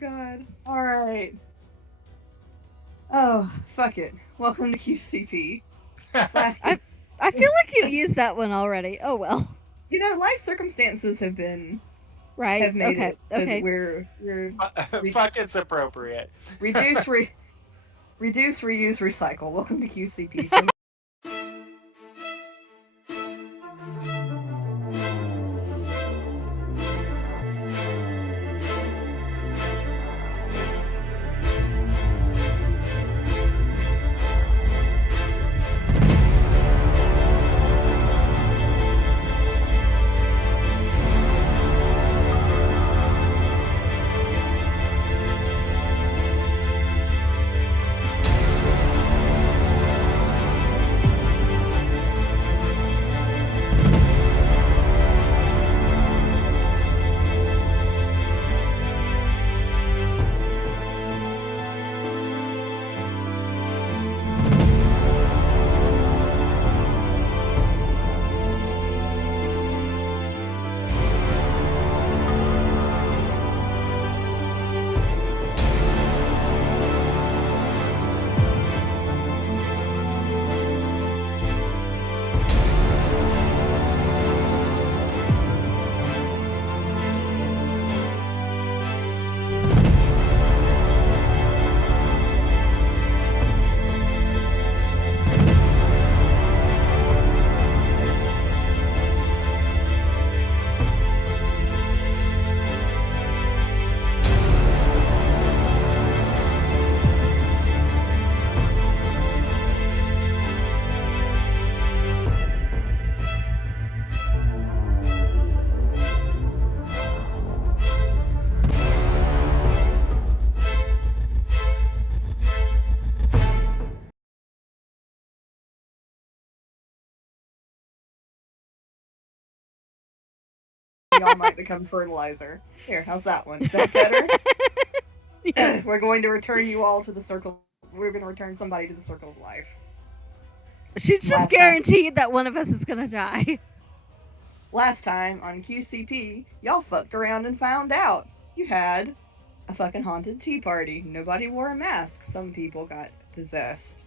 God. All right. Oh, fuck it. Welcome to QCP. Last, I I feel like you've used that one already. Oh well. life circumstances Right. have made Okay. it so that Okay. we're re- Fuck, it's appropriate. reduce, reduce, reuse, recycle. Welcome to QCP. So y'all might become fertilizer. Here, how's that one? Is that better? Yes. We're going to return you all to the circle. We're going to return somebody to the circle of life. She's just Last time, guaranteed that one of us is gonna die. last time on QCP, y'all fucked around and found out you had a fucking haunted tea party. Nobody wore a mask. Some people got possessed.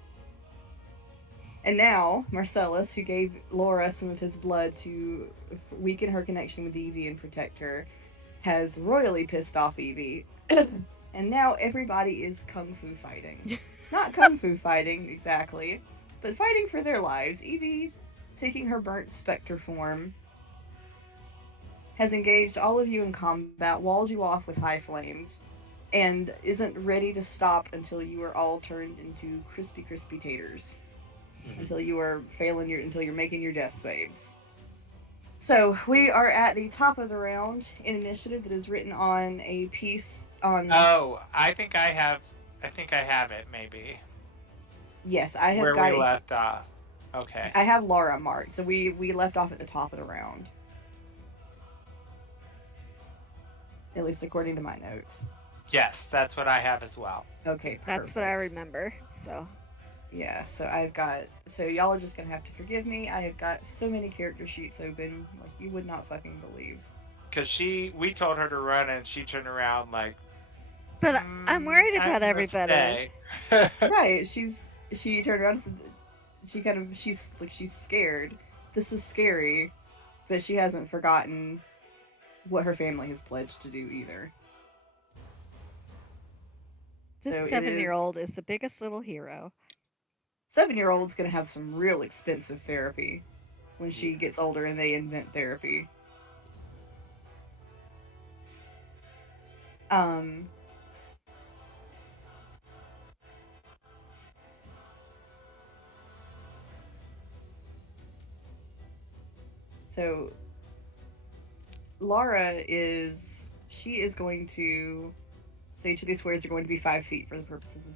And now, Marcellus, who gave Laura some of his blood to weaken her connection with Evie and protect her, has royally pissed off Evie. And now everybody is kung fu fighting. Not kung fu fighting, exactly, but fighting for their lives. Evie, taking her burnt specter form, has engaged all of you in combat, walled you off with high flames, and isn't ready to stop until you are all turned into crispy taters. Until you are until you're making your death saves. So we are at the top of the round in initiative that is written on a piece on. Oh, I think I have it. Maybe Yes, I have where got we it. left off. Okay. I have Laura marked, so we left off at the top of the round, at least according to my notes. Yes, that's what I have as well. Okay, perfect. That's what I remember. So Yeah, so I've got. So y'all are just gonna have to forgive me. I have got so many character sheets open, like you would not fucking believe. Because we told her to run and she turned around like, but I'm worried I'm about gonna everybody. stay. Right, she turned around and said, she's scared. This is scary, but she hasn't forgotten what her family has pledged to do either. This So 7-year-old is the biggest little hero. 7-year-old's gonna have some real expensive therapy when she gets older and they invent therapy. Um so Laura is going to, so each of these squares are going to be 5 feet for the purposes of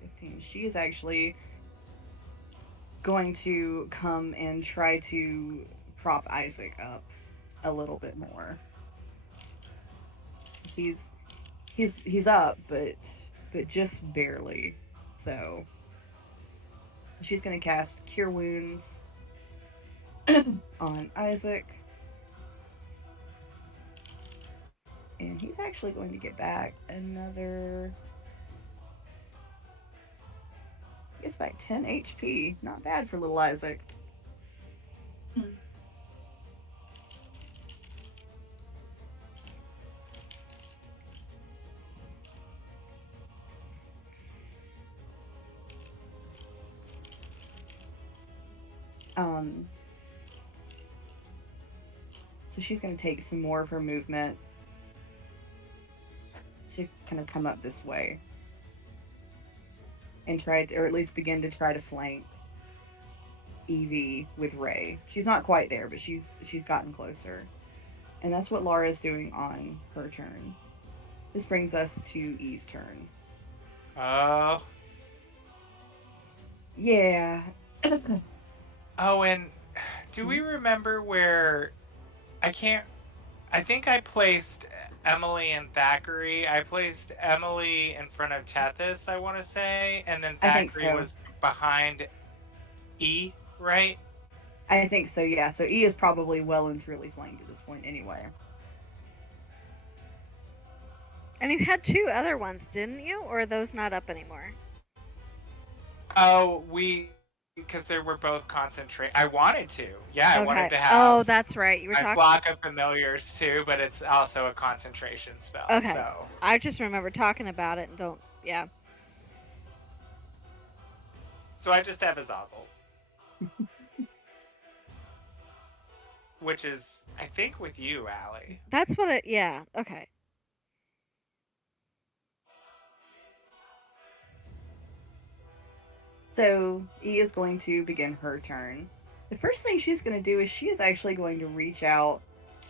15. She is actually going to come and try to prop Isaac up a little bit more. He's up, but just barely. So she's gonna cast Cure Wounds on Isaac. And he's actually going to get back another... He gets back 10 HP. Not bad for little Isaac. So she's going to take some more of her movement to kind of come up this way and try to, or at least begin to try to flank Evie with Ray. She's not quite there, but she's gotten closer. And that's what Laura's doing on her turn. This brings us to E's turn. Oh. Yeah. Oh, and do we remember where... I think I placed Emily and Thackeray. I placed Emily in front of Tethys, I want to say, and then Thackeray was behind E, right? I think so, yeah. So E is probably well and truly flanked at this point anyway. And you had 2 other ones, didn't you? Or are those not up anymore? Oh, because they were both concentrate. I wanted to. Yeah, I wanted to have... Oh, that's right. You were talking... block of familiars too, but it's also a concentration spell. Okay. So. I just remember talking about it and don't... Yeah. So I just have Azazel. Which is, I think, with you, Allie. That's what it... Yeah. Okay. So E is going to begin her turn. The first thing she's going to do is she is actually going to reach out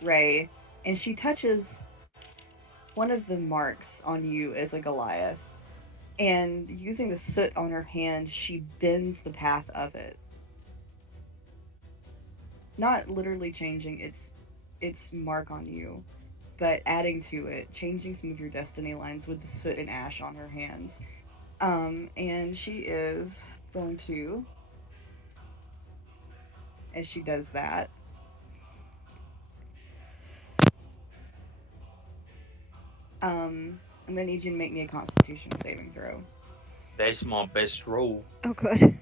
Ray, and she touches one of the marks on you as a Goliath. And using the soot on her hand, she bends the path of it. Not literally changing its mark on you, but adding to it, changing some of your destiny lines with the soot and ash on her hands. And she is going to, as she does that, I'm gonna need you to make me a Constitution saving throw. That's my best roll. Oh, good.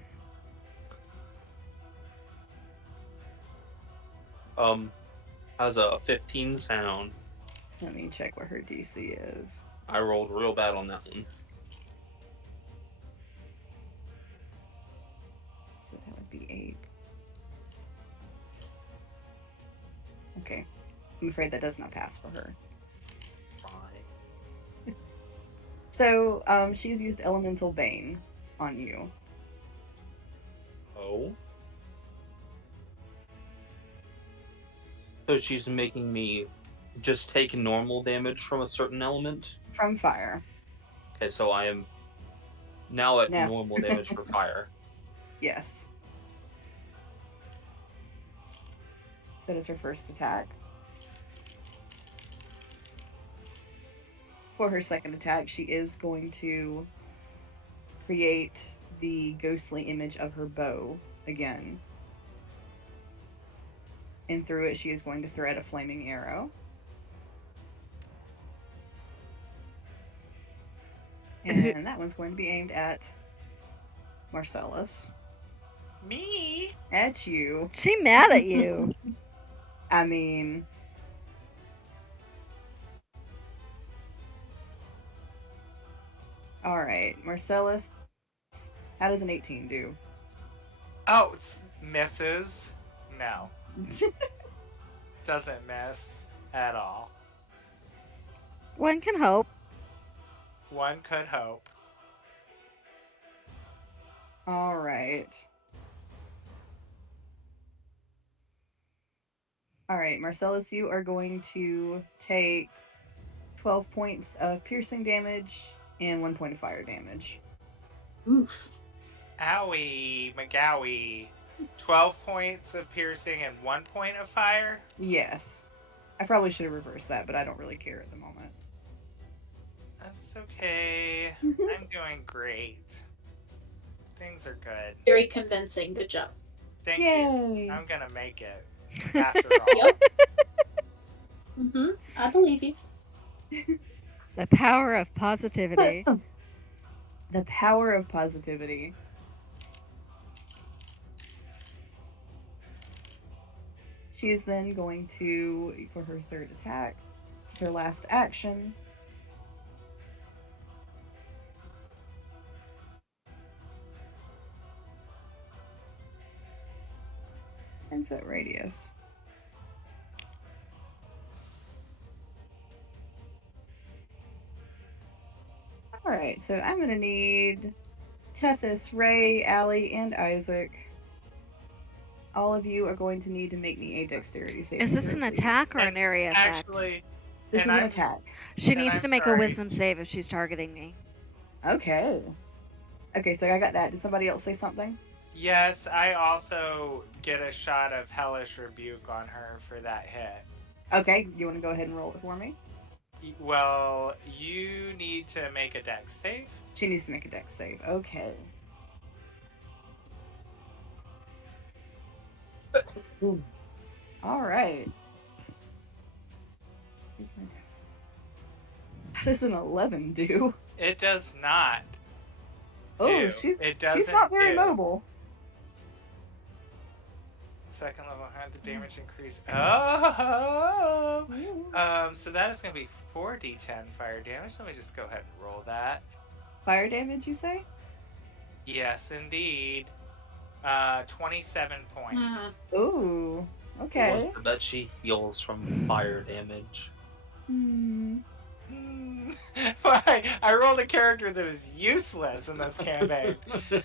How's a 15 sound? Let me check what her DC is. I rolled real bad on that one. So that would be 8. Okay. I'm afraid that does not pass for her. Fine. So, she's used Elemental Bane on you. Oh? So she's making me just take normal damage from a certain element? From fire. Okay, so I am now at normal damage for fire. Yes. That is her first attack. For her second attack, she is going to create the ghostly image of her bow again. And through it, she is going to thread a flaming arrow. And that one's going to be aimed at Marcellus. Me? At you. She mad at you. I mean... Alright, Marcellus, how does an 18 do? Oh, it's misses. No. Doesn't miss at all. One can hope. One could hope. Alright. Alright, Marcellus, you are going to take 12 points of piercing damage and 1 point of fire damage. Oof. Owie, McGowie. 12 points of piercing and 1 point of fire? Yes. I probably should have reversed that, but I don't really care at the moment. That's okay. I'm doing great. Things are good. Very convincing. Good job. Thank Yay. you. I'm gonna make it. After all. Yep. I believe you. The power of positivity. The power of positivity. She is then going to, for her third attack, it's her last action. Ten-foot radius. Alright, so I'm gonna need Tethys, Ray, Allie, and Isaac. All of you are going to need to make me a dexterity saving Is this throw, an please. attack or an area effect? Actually, This is and an I'm- attack. She and needs I'm to make a sorry. wisdom save if she's targeting me. Okay. Okay, so I got that. Did somebody else say something? Yes, I also get a shot of Hellish Rebuke on her for that hit. Okay, you want to go ahead and roll it for me? Well, you need to make a dex save. She needs to make a dex save. Okay. All right. Where's my dex? How does an 11 do? It does not. Oh, do. she's It she's not doesn't very do. mobile. Second level, have the damage increase. Oh! So that is going to be 4d10 fire damage. Let me just go ahead and roll that. Fire damage, you say? Yes, indeed. 27 points. Ooh. Okay. I bet she heals from fire damage. Hmm. Why? I rolled a character that is useless in this campaign. Good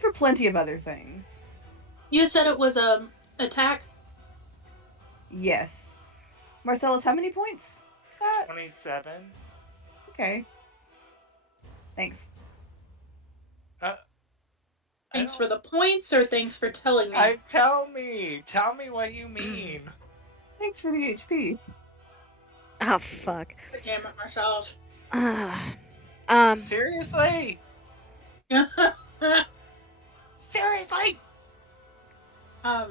for plenty of other things. You said it was a attack. Yes. Marcellus, how many points is that? 27. Okay. Thanks. Thanks for the points, or thanks for telling me? Tell me what you mean. Thanks for the HP. Oh, fuck. Damn it, Marcellus. Seriously? Seriously? I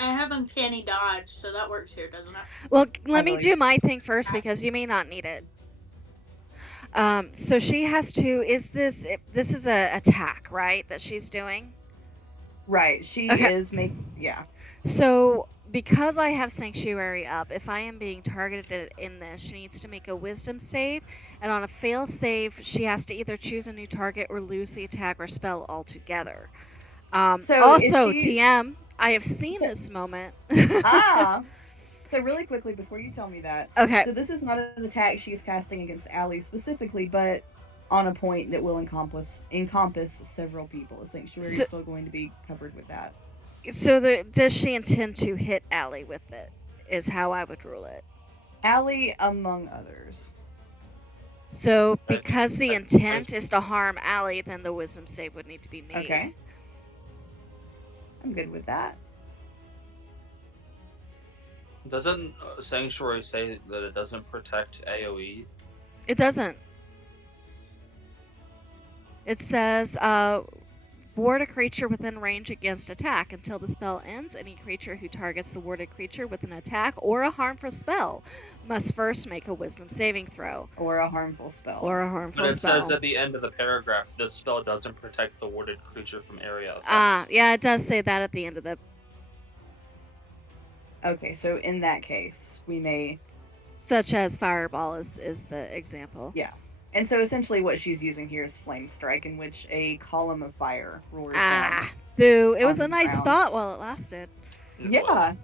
have uncanny dodge, so that works here, doesn't it? Well, let me Always. do my thing first because you may not need it. So she has to. This is a attack, right? That she's doing. Right. She Okay. is yeah. So because I have Sanctuary up, if I am being targeted in this, she needs to make a Wisdom save, and on a fail save, she has to either choose a new target or lose the attack or spell altogether. So also, is she- TM, I have seen So- this moment. Ah. So really quickly, before you tell me that. Okay. So this is not an attack she's casting against Allie specifically, but on a point that will encompass several people. The Sanctuary is still going to be covered with that. So does she intend to hit Allie with it? Is how I would rule it. Allie, among others. So because the intent is to harm Allie, then the Wisdom save would need to be made. Okay. I'm good with that. Doesn't Sanctuary say that it doesn't protect AoE? It doesn't. It says, ward a creature within range against attack. Until the spell ends, any creature who targets the warded creature with an attack or a harmful spell must first make a Wisdom saving throw. Or a harmful spell. Or a harmful But it spell. says at the end of the paragraph, this spell doesn't protect the warded creature from area effects. Yeah, it does say that at the end of the... Okay, so in that case, we may... Such as Fireball is the example. Yeah. And so essentially what she's using here is Flame Strike, in which a column of fire roars down. Boo. It was on a the nice ground. thought while it lasted. It Yeah. was.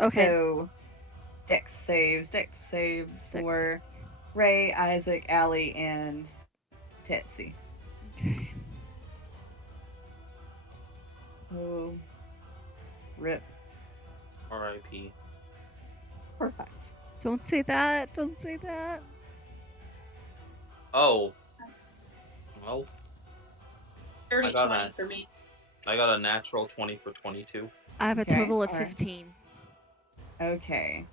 Okay. So, dex saves for Ray, Isaac, Allie, and Tetsi. Okay. Oh, rip. R.I.P. Poor guys. Don't say that. Don't say that. Oh. Well, Dirty I got 20 that. for me. I got a natural 20 for 22. I have a Okay, total of alright. 15. Okay.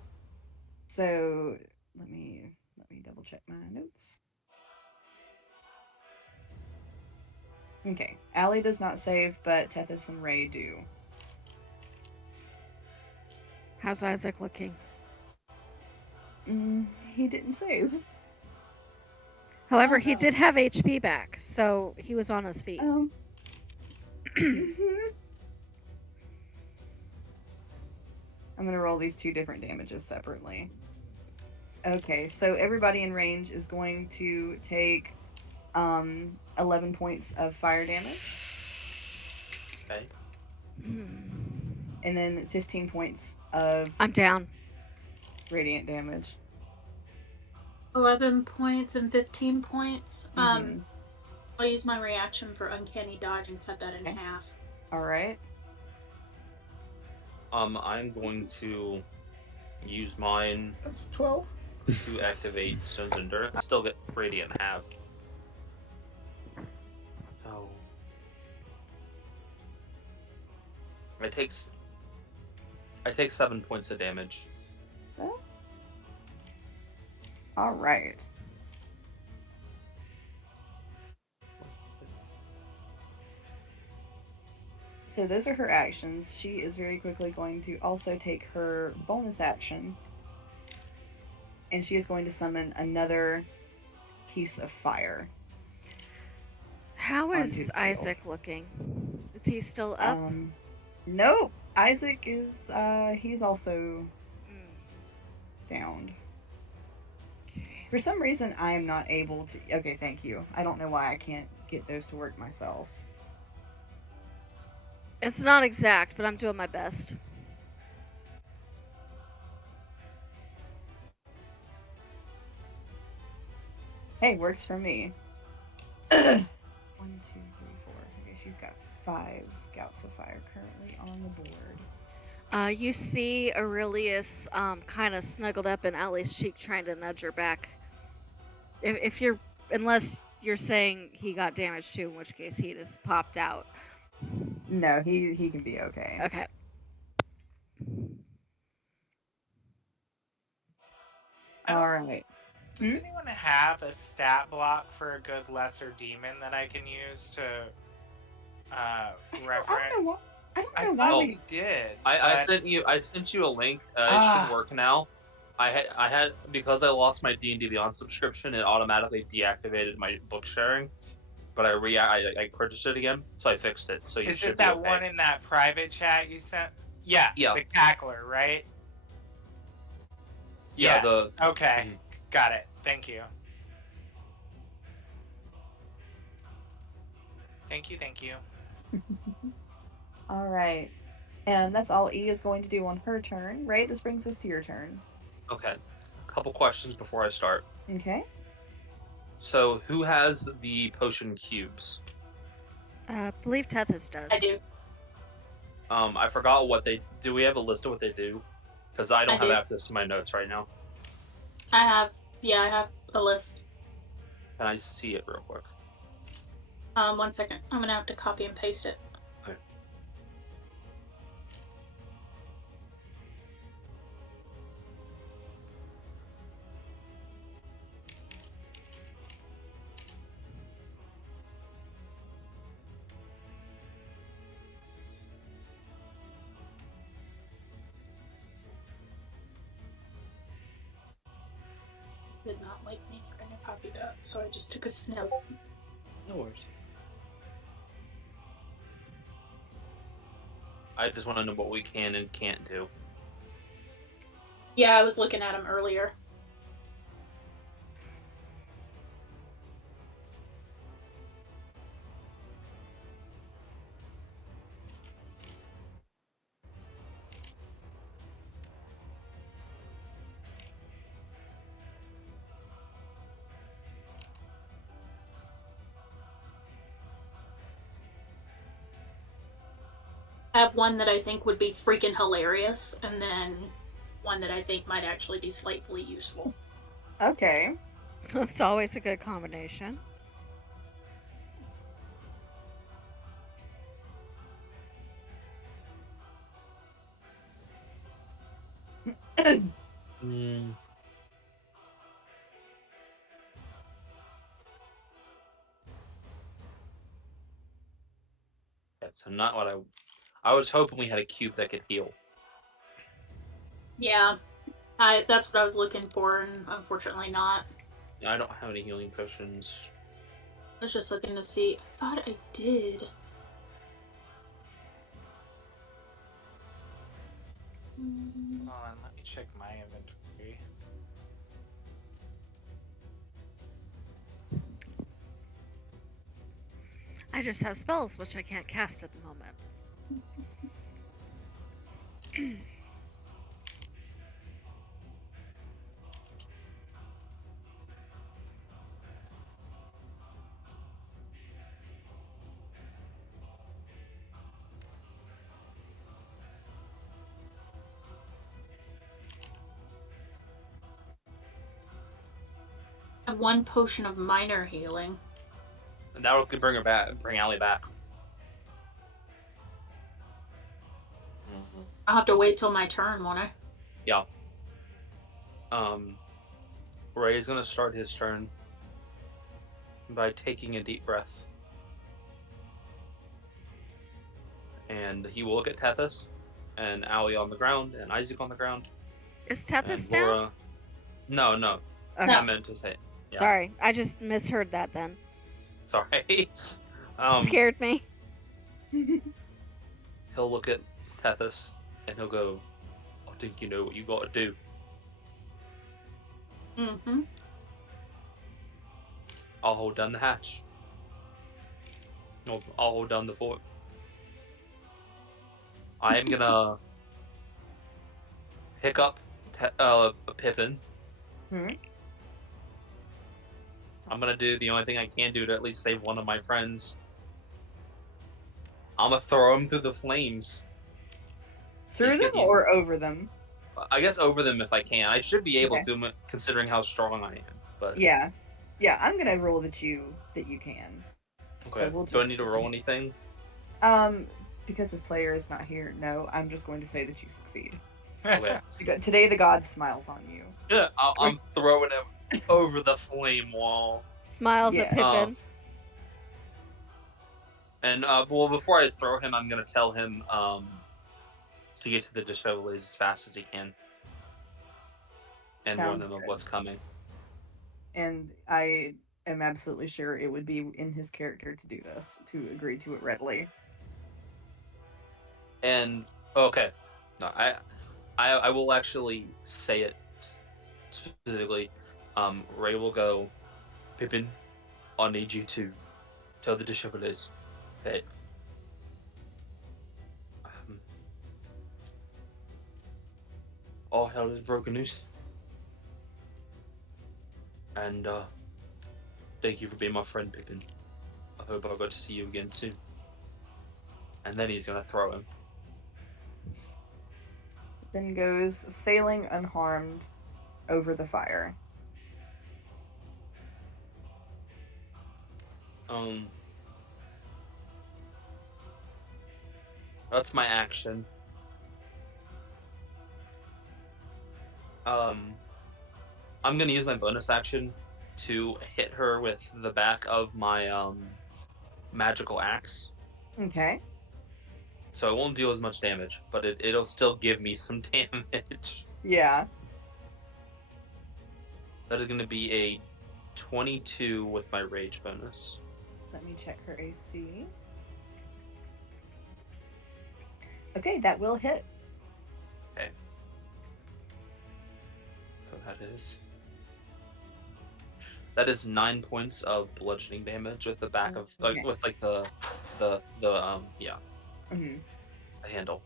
So let me double check my notes. Okay. Allie does not save, but Tethys and Ray do. How's Isaac looking? He didn't save. However, Oh, he no. did have HP back, so he was on his feet. Mhm. I'm gonna roll these 2 different damages separately. Okay, so everybody in range is going to take 11 points of fire damage. Okay. And then 15 points of I'm down. radiant damage. 11 points and 15 points. Mhm. I'll use my reaction for uncanny dodge and cut that in Okay. half. All right. I'm going to use mine That's 12. to activate Stone's Endurance. Still get Radiant halved. Oh. I take 7 points of damage. All right. So those are her actions. She is very quickly going to also take her bonus action. And she is going to summon another piece of fire. How onto is the Isaac looking? Is he still up? Nope. Isaac is he's also downed. Okay. For some reason I am not able to okay, thank you. I don't know why I can't get those to work myself. It's not exact, but I'm doing my best. Hey, works for me. 1, 2, 3, 4. Okay, she's got 5 gouts of fire currently on the board. You see Aurelius kind of snuggled up in Allie's cheek, trying to nudge her back. If you're, unless you're saying he got damaged too, in which case he just popped out. No, he can be okay. Okay. All right. Does anyone have a stat block for a good lesser demon that I can use to reference? I don't know why we did. I sent you a link. It should work now. I had because I lost my D&D Beyond subscription, it automatically deactivated my book sharing. But I purchased it again, so I fixed it. So you Is should it that be okay. one in that private chat you sent? Yeah. Yeah. The cackler, right? Yeah. Yes. Okay. Got it. Thank you. Thank you. All right. And that's all E is going to do on her turn, right? This brings us to your turn. Okay. A couple questions before I start. Okay. So, who has the potion cubes? I believe Tethys does. I do. I forgot what they do. We have a list of what they do, because I don't have access to my notes right now. I have a list. Can I see it real quick? 1 second. I'm gonna have to copy and paste it. Okay. Did not like me trying to copy that, so I just took a snap. No worries. I just want to know what we can and can't do. Yeah, I was looking at them earlier. I have one that I think would be freaking hilarious, and then one that I think might actually be slightly useful. Okay. It's always a good combination. That's not what I was hoping we had a cube that could heal. Yeah, That's what I was looking for, and unfortunately not. I don't have any healing potions. I was just looking to see. I thought I did. Hold on, let me check my inventory. I just have spells, which I can't cast at the moment. I have 1 potion of minor healing. And that could bring her back, bring Allie back. I'll have to wait till my turn, won't I? Yeah. Ray's gonna start his turn by taking a deep breath. And he will look at Tethys and Allie on the ground and Isaac on the ground. Is Tethys and down? Laura... No. Okay. I meant to say. Yeah. Sorry, I just misheard that then. Sorry. Scared me. He'll look at Tethys and he'll go, I think you know what you gotta do. Mm-hmm. I'll hold down the hatch. I'll hold down the fort. I am gonna pick up Pippin. Hmm? I'm gonna do the only thing I can do to at least save one of my friends. I'm gonna throw him through the flames. Through them or over them? I guess over them if I can. I should be able Okay. to, considering how strong I am. But Yeah. I'm gonna roll that you can. okay. So we'll Do I just- need to roll anything? Because this player is not here, no, I'm just going to say that you succeed. Okay. Today the god smiles on you. Yeah, I'm throwing him over the flame wall. Smiles Yeah. at Pippin. And well, before I throw him, I'm gonna tell him to get to the Dishevelers as fast as he can, and warn Sounds them of good. what's coming. And I am absolutely sure it would be in his character to do this, to agree to it readily. And okay, no, I will actually say it specifically. Ray will go, Pippin, I need you to tell the Dishevelers that all hell is broken loose. And thank you for being my friend, Pippin. I hope I got to see you again soon. And then he's gonna throw him. Then goes sailing unharmed over the fire. That's my action. I'm gonna use my bonus action to hit her with the back of my magical axe. Okay. So it won't deal as much damage, but it'll still give me some damage. Yeah. That is gonna be a 22 with my rage bonus. Let me check her AC. Okay, that will hit. Okay. So that is 9 points of bludgeoning damage with the back of Okay. with like the yeah, Mm-hmm. the handle.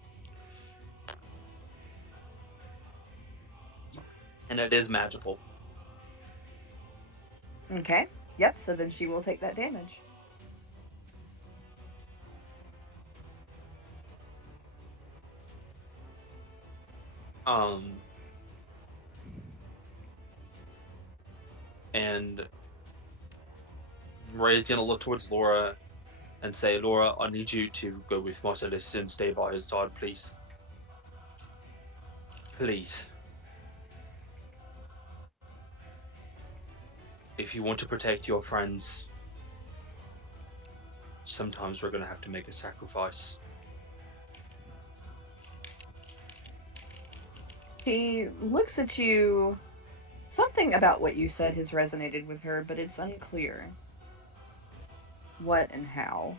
And it is magical. Okay. Yep, so then she will take that damage. And Ray's gonna look towards Laura and say, Laura, I need you to go with Marcellus and stay by his side, please. Please. If you want to protect your friends, sometimes we're gonna have to make a sacrifice. She looks at you. Something about what you said has resonated with her, but it's unclear what and how.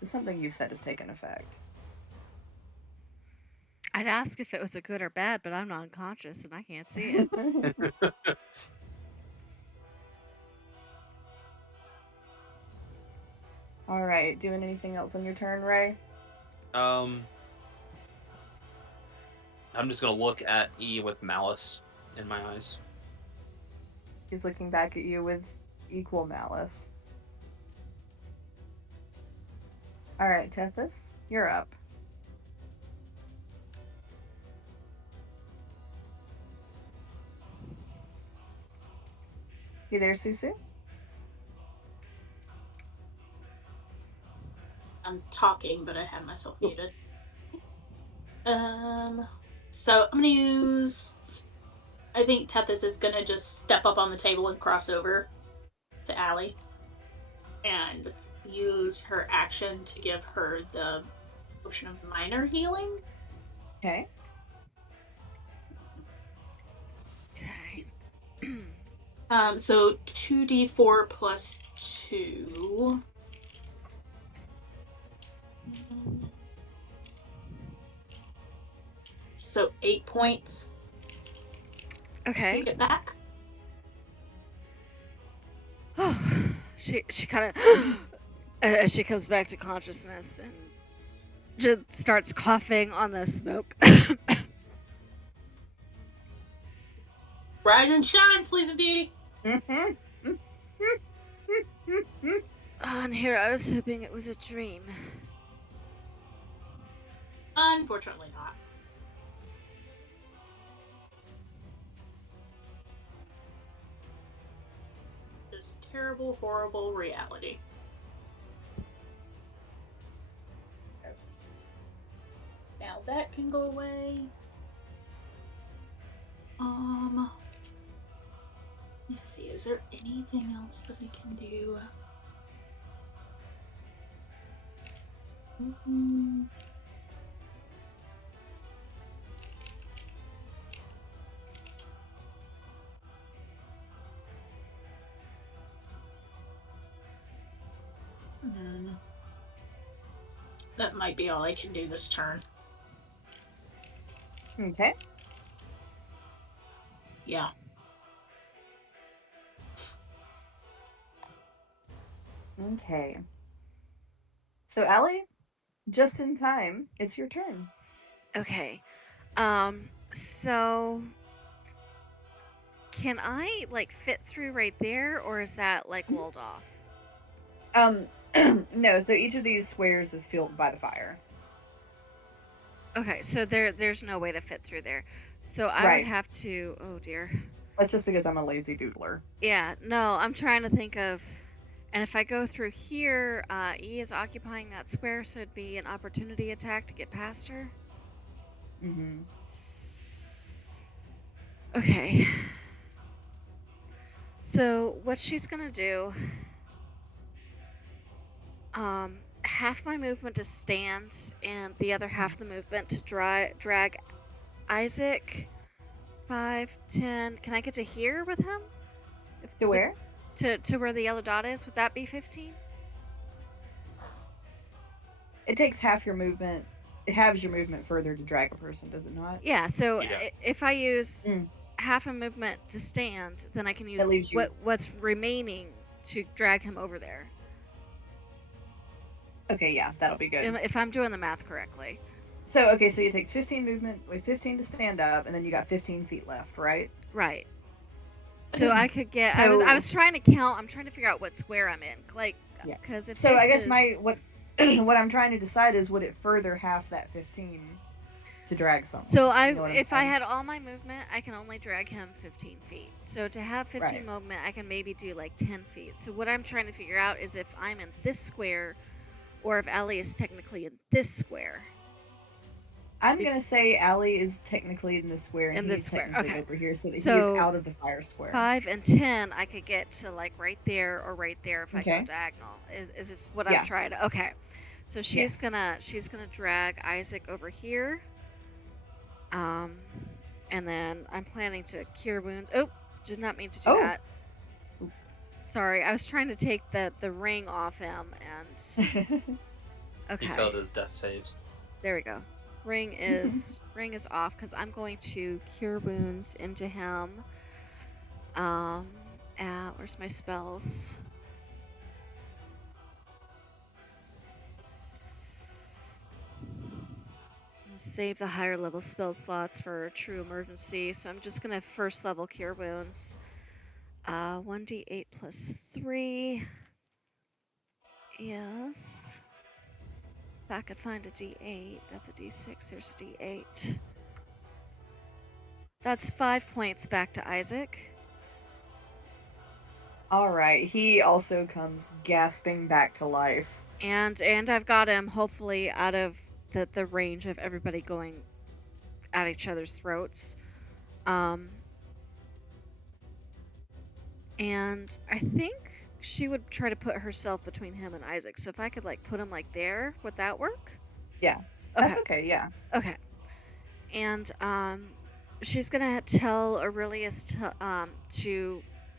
But something you said has taken effect. I'd ask if it was a good or bad, but I'm not unconscious and I can't see it. All right, doing anything else on your turn, Ray? I'm just gonna look at E with malice in my eyes. He's looking back at you with equal malice. All right, Tethys, you're up. You there, Susu? I'm talking, but I have myself muted. So I'm gonna use. I think Tethys is gonna just step up on the table and cross over to Allie, and use her action to give her the potion of minor healing. Okay. Okay. So 2d4 plus 2. So 8 points. Okay. You get back. She kind of she comes back to consciousness and just starts coughing on the smoke. Rise and shine, Sleeping Beauty. And here I was hoping it was a dream. Unfortunately not. Just terrible, horrible reality. Now that can go away. Let's see, is there anything else that we can do? That might be all I can do this turn. Okay. Yeah. Okay. So, Allie, just in time, it's your turn. Okay. So can I like fit through right there, or is that like walled off? No, so each of these squares is filled by the fire. Okay, so there's no way to fit through there. So I Right. would have to. Oh dear. That's just because I'm a lazy doodler. Yeah. No, I'm trying to think of. And if I go through here, E is occupying that square, so it'd be an opportunity attack to get past her. Mm-hmm. Okay. So what she's gonna do, half my movement to stand, and the other half the movement to drag Isaac. 5, 10. Can I get to here with him? To where? To where the yellow dot is. Would that be 15? It takes half your movement. It halves your movement further to drag a person, does it not? Yeah. So Yeah. if I use half a movement to stand, then I can That leaves use you- what's remaining to drag him over there. Okay, yeah, that'll be good. If I'm doing the math correctly. So, okay, so it takes 15 movement with 15 to stand up, and then you got 15 feet left, right? Right. So I could get. So- I was trying to count. I'm trying to figure out what square I'm in, like, Yeah. because if So this I guess is, what what I'm trying to decide is, would it further half that 15 to drag someone? So You know what I'm if I saying? had all my movement, I can only drag him 15 feet. So to have 15 Right. movement, I can maybe do like 10 feet. So what I'm trying to figure out is if I'm in this square, or if Allie is technically in this square. I'm gonna say Allie is technically in this square, and In this he's square, technically okay. over here, so that So, he is out of the fire square. 5 and 10, I could get to like right there or right there if I Okay. go diagonal. Is this what Yeah. I'm trying to? Okay. So she's Yes. gonna drag Isaac over here. And then I'm planning to cure wounds. Oh, did not mean to do Oh. that. Sorry, I was trying to take the ring off him, and okay. He failed his death saves. There we go. Ring is off because I'm going to cure wounds into him. Where's my spells? Save the higher level spell slots for true emergency. So I'm just gonna first level cure wounds. 1d8 plus 3. Yes. If I could find a d8, that's a d6. There's a d8. That's 5 points back to Isaac. All right. He also comes gasping back to life. And I've got him hopefully out of the range of everybody going at each other's throats. And I think she would try to put herself between him and Isaac. So if I could like put him like there, would that work? Yeah. That's okay, yeah. Okay. And she's gonna tell Aurelius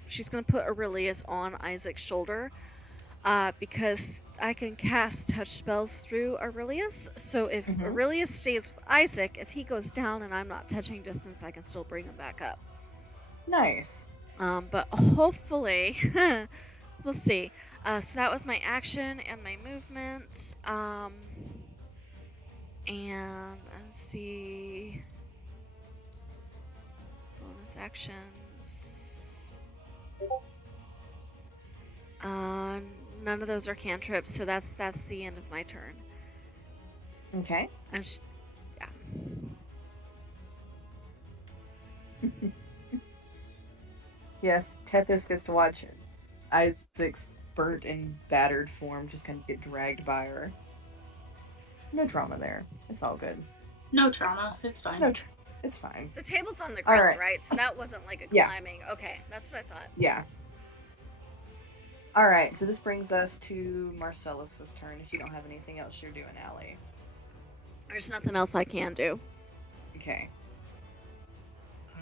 she's gonna put Aurelius on Isaac's shoulder. Because I can cast touch spells through Aurelius. So if Aurelius stays with Isaac, if he goes down and I'm not touching distance, I can still bring him back up. Nice. But hopefully, we'll see. So that was my action and my movement. And let's see. Bonus actions. None of those are cantrips, so that's the end of my turn. Okay. And yeah. Yes, Tethys gets to watch Isaac's burnt and battered form just kind of get dragged by her. No trauma there. It's all good. No trauma. It's fine. It's fine. The table's on the ground, right. right? So that wasn't like a Yeah. climbing. Okay, that's what I thought. Yeah. All right, so this brings us to Marcellus's turn. If you don't have anything else you're doing, Allie. There's nothing else I can do. Okay.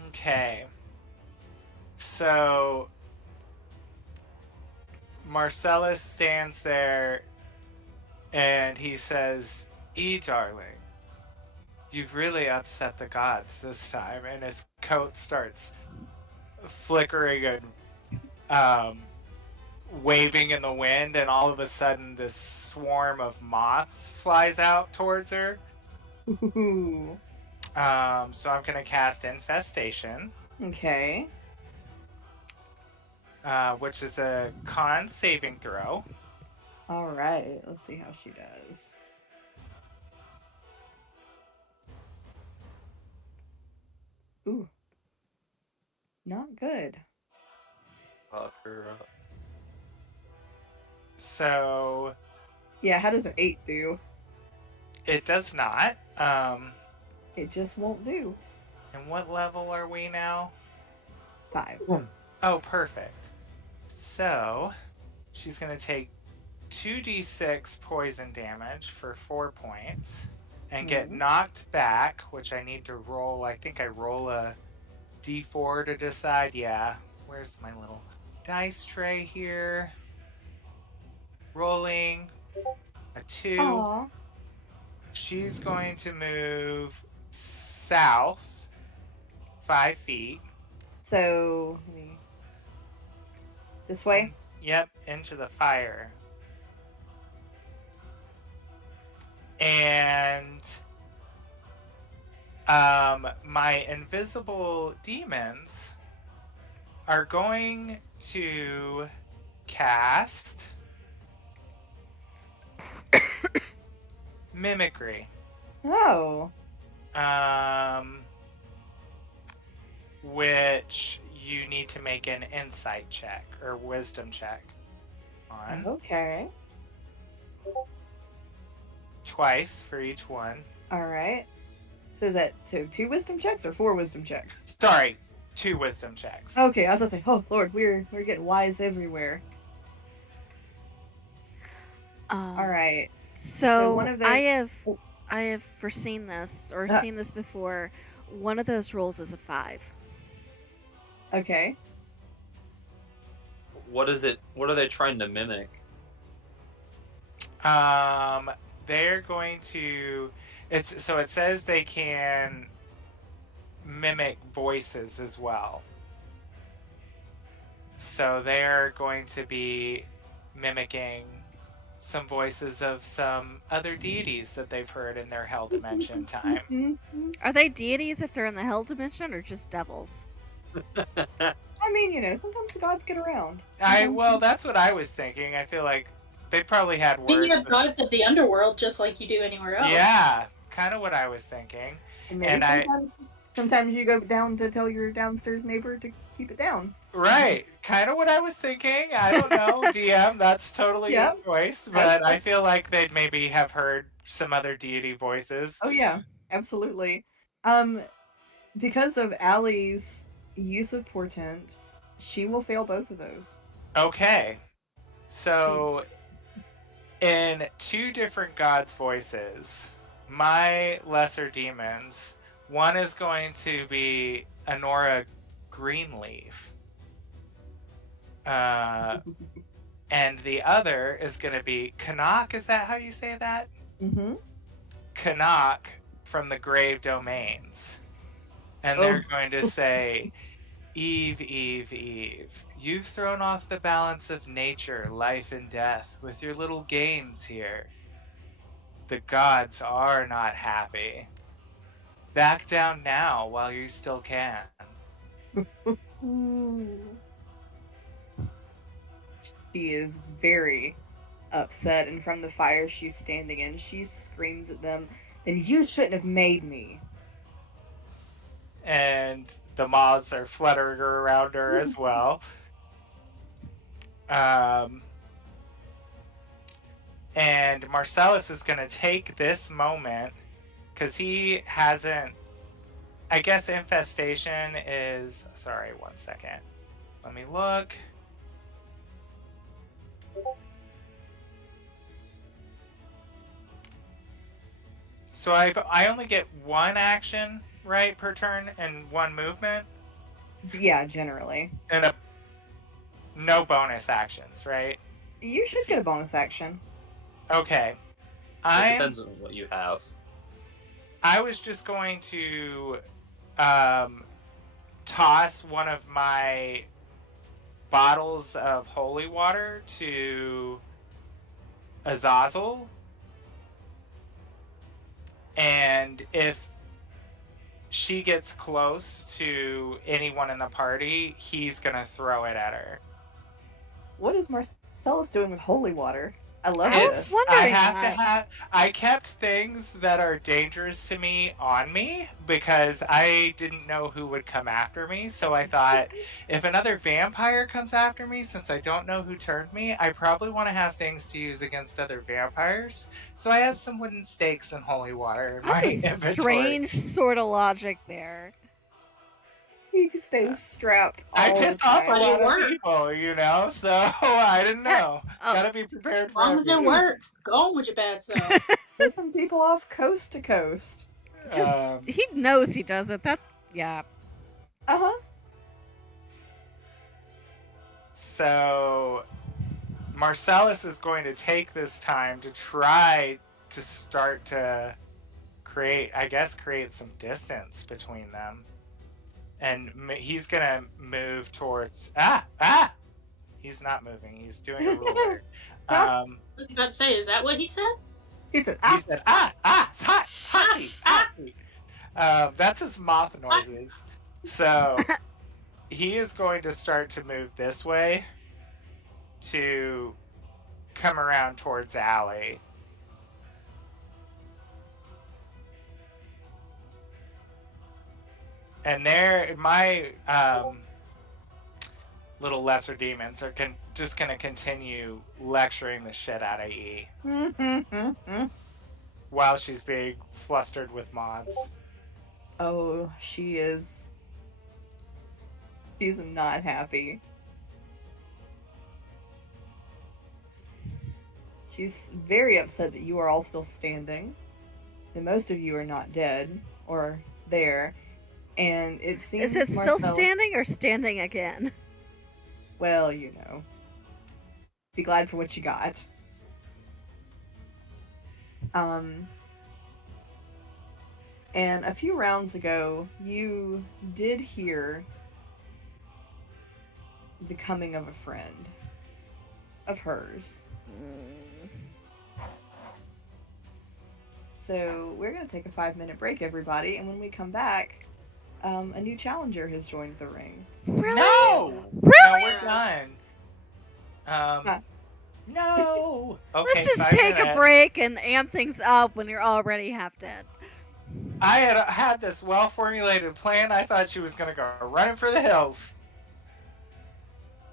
Okay. So Marcellus stands there and he says, darling, you've really upset the gods this time. And his coat starts flickering and waving in the wind, and all of a sudden this swarm of moths flies out towards her. Ooh. So I'm gonna cast Infestation. Okay. Which is a con saving throw. All right. Let's see how she does. Ooh. Not good. So Yeah, how does an 8 do? it does not. It just won't do. And what level are we now? 5. Oh, perfect. So she's gonna take 2d6 poison damage for 4 points and get knocked back, which I need to roll. I think I roll a d4 to decide. Yeah, where's my little dice tray here? Rolling a 2. Aww. She's going to move south 5 feet. So, this way? Yep, into the fire. And my invisible demons are going to cast Mimicry. Oh. Which you need to make an insight check or wisdom check on. Okay. Twice for each one. All right. So is that 2 wisdom checks or 4 wisdom checks? Sorry, 2 wisdom checks. Okay, I was gonna say, oh Lord, we're getting wise everywhere. All right. So one of the- I have foreseen this or seen this before. one of those rolls is a 5. Okay. What is it? What are they trying to mimic? They're going to. It says they can mimic voices as well. So they're going to be mimicking some voices of some other deities that they've heard in their hell dimension time. Are they deities if they're in the hell dimension, or just devils? I mean, sometimes the gods get around. Well, that's what I was thinking. I feel like they probably had I mean, words. you have gods of the underworld just like you do anywhere else. Yeah, kind of what I was thinking. And maybe sometimes you go down to tell your downstairs neighbor to keep it down. Right, kind of what I was thinking. I don't know, DM. That's totally your choice, but I feel like they'd maybe have heard some other deity voices. Oh yeah, absolutely. Because of Allie's use of portent, she will fail both of those. Okay, so in 2 different gods' voices, my lesser demons, one is going to be Honora Greenleaf. And the other is going to be Canuck. Is that how you say that? Mm-hmm. Canuck from the Grave Domains. And they're going to say, Eve, Eve, Eve, you've thrown off the balance of nature, life and death with your little games here. The gods are not happy. Back down now while you still can. She is very upset, and from the fire she's standing in, she screams at them, "Then you shouldn't have made me." And the moths are fluttering around her as well. And Marcellus is going to take this moment, because he hasn't... I guess infestation is... Sorry, 1 second. Let me look. So I only get 1 action, right, per turn, and 1 movement? Yeah, generally. And no bonus actions, right? You should get a bonus action. Okay. It depends on what you have. I was just going to toss one of my bottles of holy water to Azazel. And if she gets close to anyone in the party, he's going to throw it at her. What is Marcellus doing with holy water? I love I was this. wondering I kept things that are dangerous to me on me because I didn't know who would come after me. So I thought, if another vampire comes after me, since I don't know who turned me, I probably want to have things to use against other vampires. So I have some wooden stakes and holy water in my That's a inventory. strange sort of logic there. He stays strapped all I pissed off a the time. lot of works. people, so I didn't know. Gotta be prepared As for long as it everything. works, go on with your bad self. Pissing people off coast to coast. He knows he does it. That's yeah. Uh-huh. So Marcellus is going to take this time to try to start to create some distance between them. And he's going to move towards... He's not moving. He's doing a ruler. I was about to say, is that what he said? He said, He said, hockey. That's his moth noises. So he is going to start to move this way to come around towards Allie. And my little lesser demons are just going to continue lecturing the shit out of E while she's being flustered with moths. oh, she's not happy. She's very upset that you are all still standing, that most of you are not dead or there, And it seems Is it still Marcel, standing or standing again? well, you know. Be glad for what you got. And a few rounds ago, you did hear the coming of a friend of hers. So we're going to take a 5-minute break, everybody, and when we come back, a new challenger has joined the ring. Really? No! Really? No, we're done. No! Okay, Let's just 5 take a minutes. break and amp things up when you're already half dead. I had this well-formulated plan. I thought she was going to go running for the hills.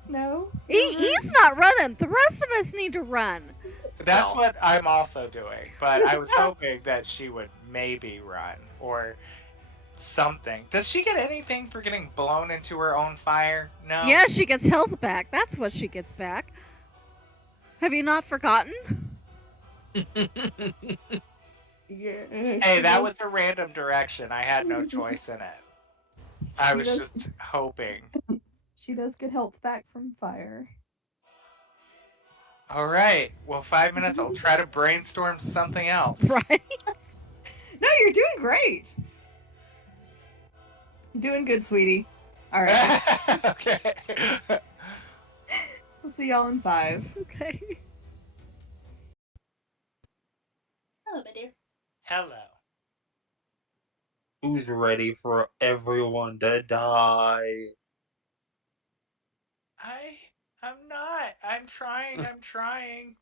No? He's not running. The rest of us need to run. That's No. what I'm also doing. But I was hoping that she would maybe run or something. Does she get anything for getting blown into her own fire? No. Yeah, she gets health back. That's what she gets back. Have you not forgotten? Yeah. Hey, that was a random direction. I had no choice in it. I was just hoping. She does get health back from fire. All right. Well, 5 minutes. I'll try to brainstorm something else. Right? No, you're doing great. You're doing good, sweetie. All right. Okay. We'll see y'all in 5. Okay. Hello, my dear. Hello. Who's ready for everyone to die? I'm not. I'm trying.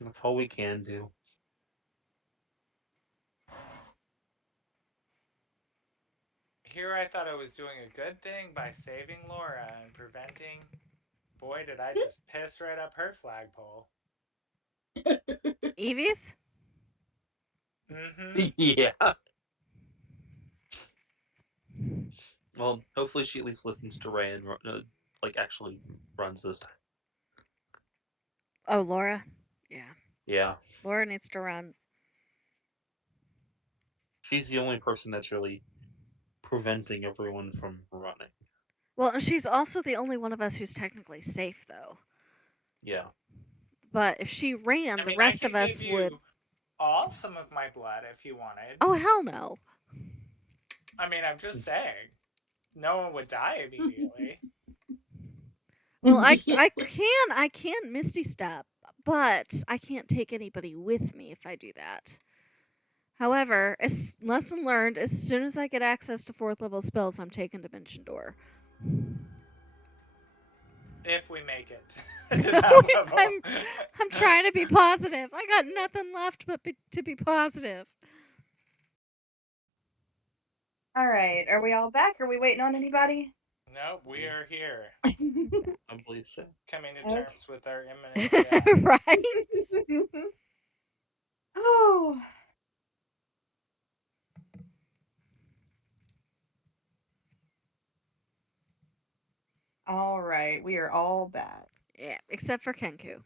That's all we can do. Here I thought I was doing a good thing by saving Laura and preventing. Boy, did I just piss right up her flagpole. Evie's? Mm-hmm. Yeah. Well, hopefully she at least listens to Ray and actually runs this time. Oh, Laura? Yeah. Yeah. Laura needs to run. She's the only person that's really preventing everyone from running. Well, and she's also the only one of us who's technically safe, though. Yeah. But if she ran, I mean, the rest I of could us give would. you all some of my blood if you wanted. Oh, hell no. I mean, I'm just saying. No one would die immediately. Well, I can Misty Step, but I can't take anybody with me if I do that. However, lesson learned, as soon as I get access to 4th level spells, I'm taking Dimension Door. If we make it to that level. I'm trying to be positive. I got nothing left but to be positive. All right. Are we all back? Are we waiting on anybody? Nope, we are here. I believe so. Coming to Okay. terms with our imminent death. Right? Oh. All right. We are all back. Yeah, except for Kenku.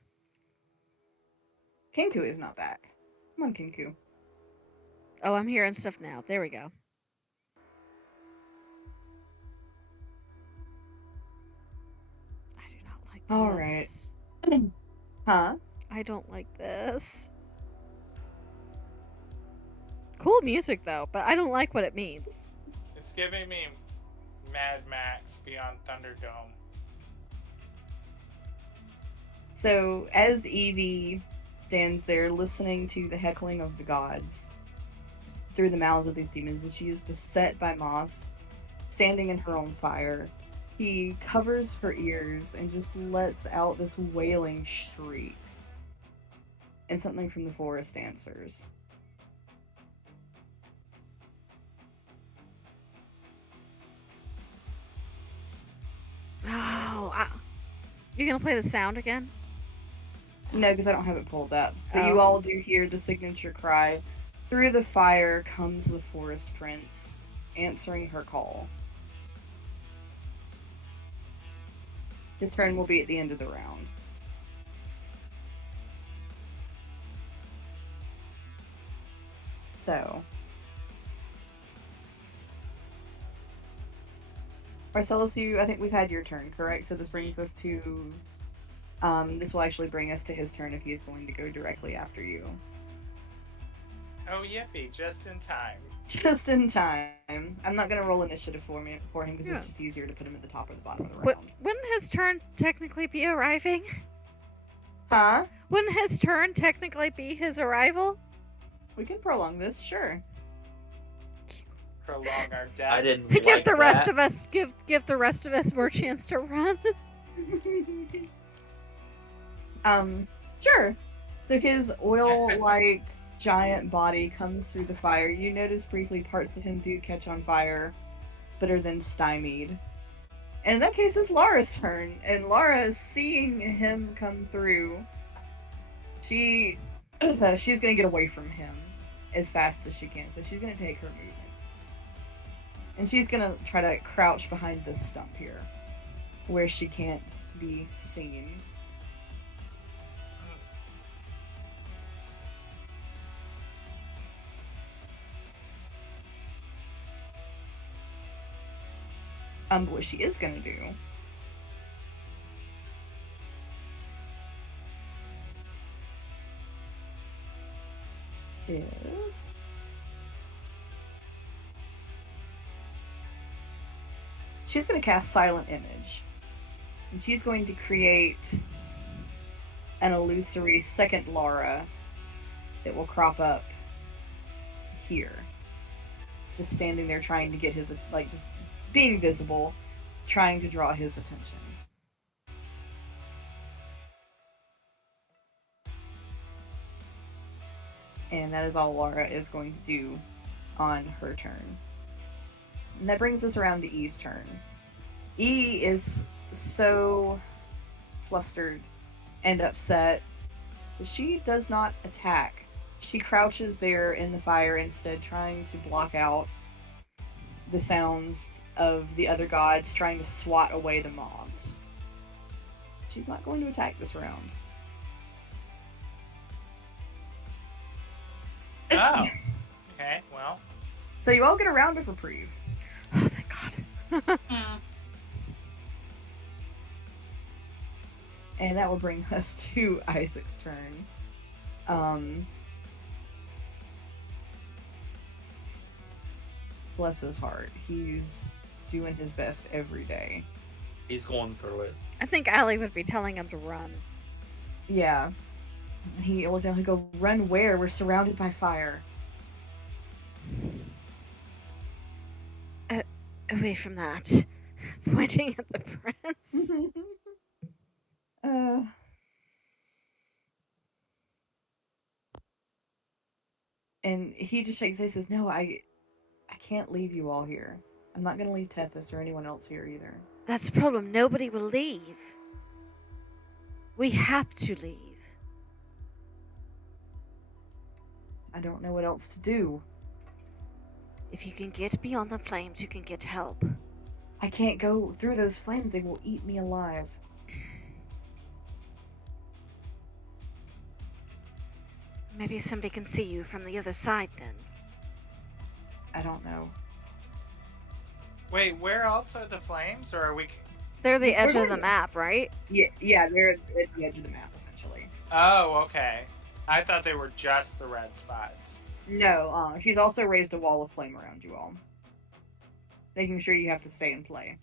Kinku is not back. Come on, Kinku. Oh, I'm hearing stuff now. There we go. I do not like this. All right. Huh? I don't like this. Cool music, though, but I don't like what it means. It's giving me Mad Max Beyond Thunderdome. So, as Evie stands there listening to the heckling of the gods through the mouths of these demons, as she is beset by Moss, standing in her own fire, he covers her ears and just lets out this wailing shriek. And something from the forest answers. Oh, you gonna play the sound again? No, because I don't have it pulled up. But you Oh. all do hear the signature cry. Through the fire comes the forest prince, answering her call. His turn will be at the end of the round. So, Marcellus, I think we've had your turn, correct? So this brings us to, this will actually bring us to his turn if he is going to go directly after you. Oh, yippee, just in time. Just in time. I'm not going to roll initiative for him because Yeah. it's just easier to put him at the top or the bottom of the Wou- round. Wouldn't his turn technically be arriving? Huh? Wouldn't his turn technically be his arrival? We can prolong this, sure. Prolong our death. I didn't Give like the rest that. of us give the rest of us more chance to run. Sure. So his oil-like giant body comes through the fire. You notice briefly parts of him do catch on fire, but are then stymied. And in that case, it's Laura's turn. And Laura, seeing him come through, she's gonna get away from him as fast as she can. So she's gonna take her movement. And she's gonna try to crouch behind this stump here, where she can't be seen. But what she is gonna do is she's gonna cast Silent Image. And she's going to create an illusory second Laura that will crop up here. Just standing there trying to get his, like, just being visible, trying to draw his attention. And that is all Laura is going to do on her turn. And that brings us around to E's turn. E is so flustered and upset that she does not attack. She crouches there in the fire instead, trying to block out the sounds of the other gods, trying to swat away the moths. She's not going to attack this round. Oh. Okay, well. So you all get a round of reprieve. Oh, thank God. And that will bring us to Isaac's turn. Bless his heart. He's doing his best every day. He's going through it. I think Allie would be telling him to run. Yeah. He'll go, run where? We're surrounded by fire. Away from that. Pointing at the prince. And he just shakes his head and says, no, I can't leave you all here. I'm not going to leave Tethys or anyone else here either. That's the problem. Nobody will leave. We have to leave. I don't know what else to do. If you can get beyond the flames, you can get help. I can't go through those flames. They will eat me alive. Maybe somebody can see you from the other side then. I don't know. Wait, where else are the flames? Or are we... They're the We're edge of going the to- map, right? Yeah, they're at the edge of the map, essentially. Oh, okay. I thought they were just the red spots. No, she's also raised a wall of flame around you all. Making sure you have to stay and play.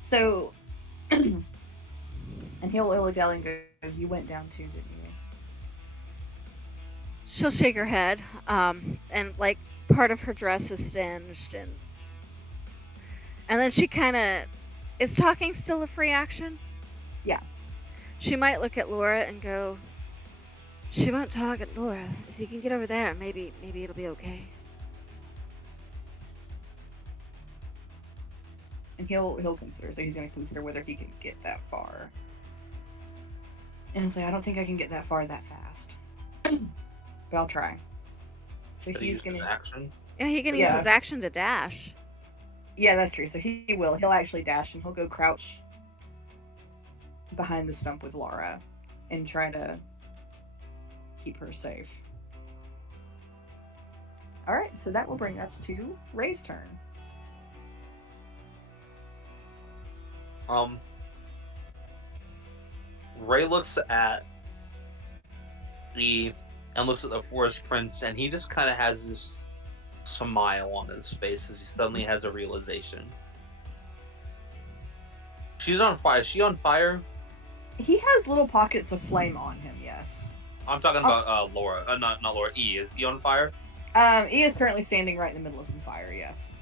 So, and he'll look at and go, you went down too, didn't you? She'll shake her head, and like part of her dress is singed, and then she kind of is talking still a free action. Yeah. She might look at Laura and go, "She won't target Laura. If you can get over there, maybe it'll be okay." And he'll consider, so he's going to consider whether he can get that far. And he'll say, I don't think I can get that far that fast. But I'll try. So Did he he's use going his to... action? Yeah, he can use Yeah. his action to dash. Yeah, that's true. So he will. He'll actually dash and he'll go crouch behind the stump with Laura and try to keep her safe. Alright, so that will bring us to Ray's turn. Ray looks at and looks at the Forest Prince, and he just kind of has this smile on his face as he suddenly has a realization. She's on fire. Is she on fire? He has little pockets of flame on him, yes. I'm talking about Laura. Not Laura. E. Is he on fire? E is currently standing right in the middle of some fire, yes.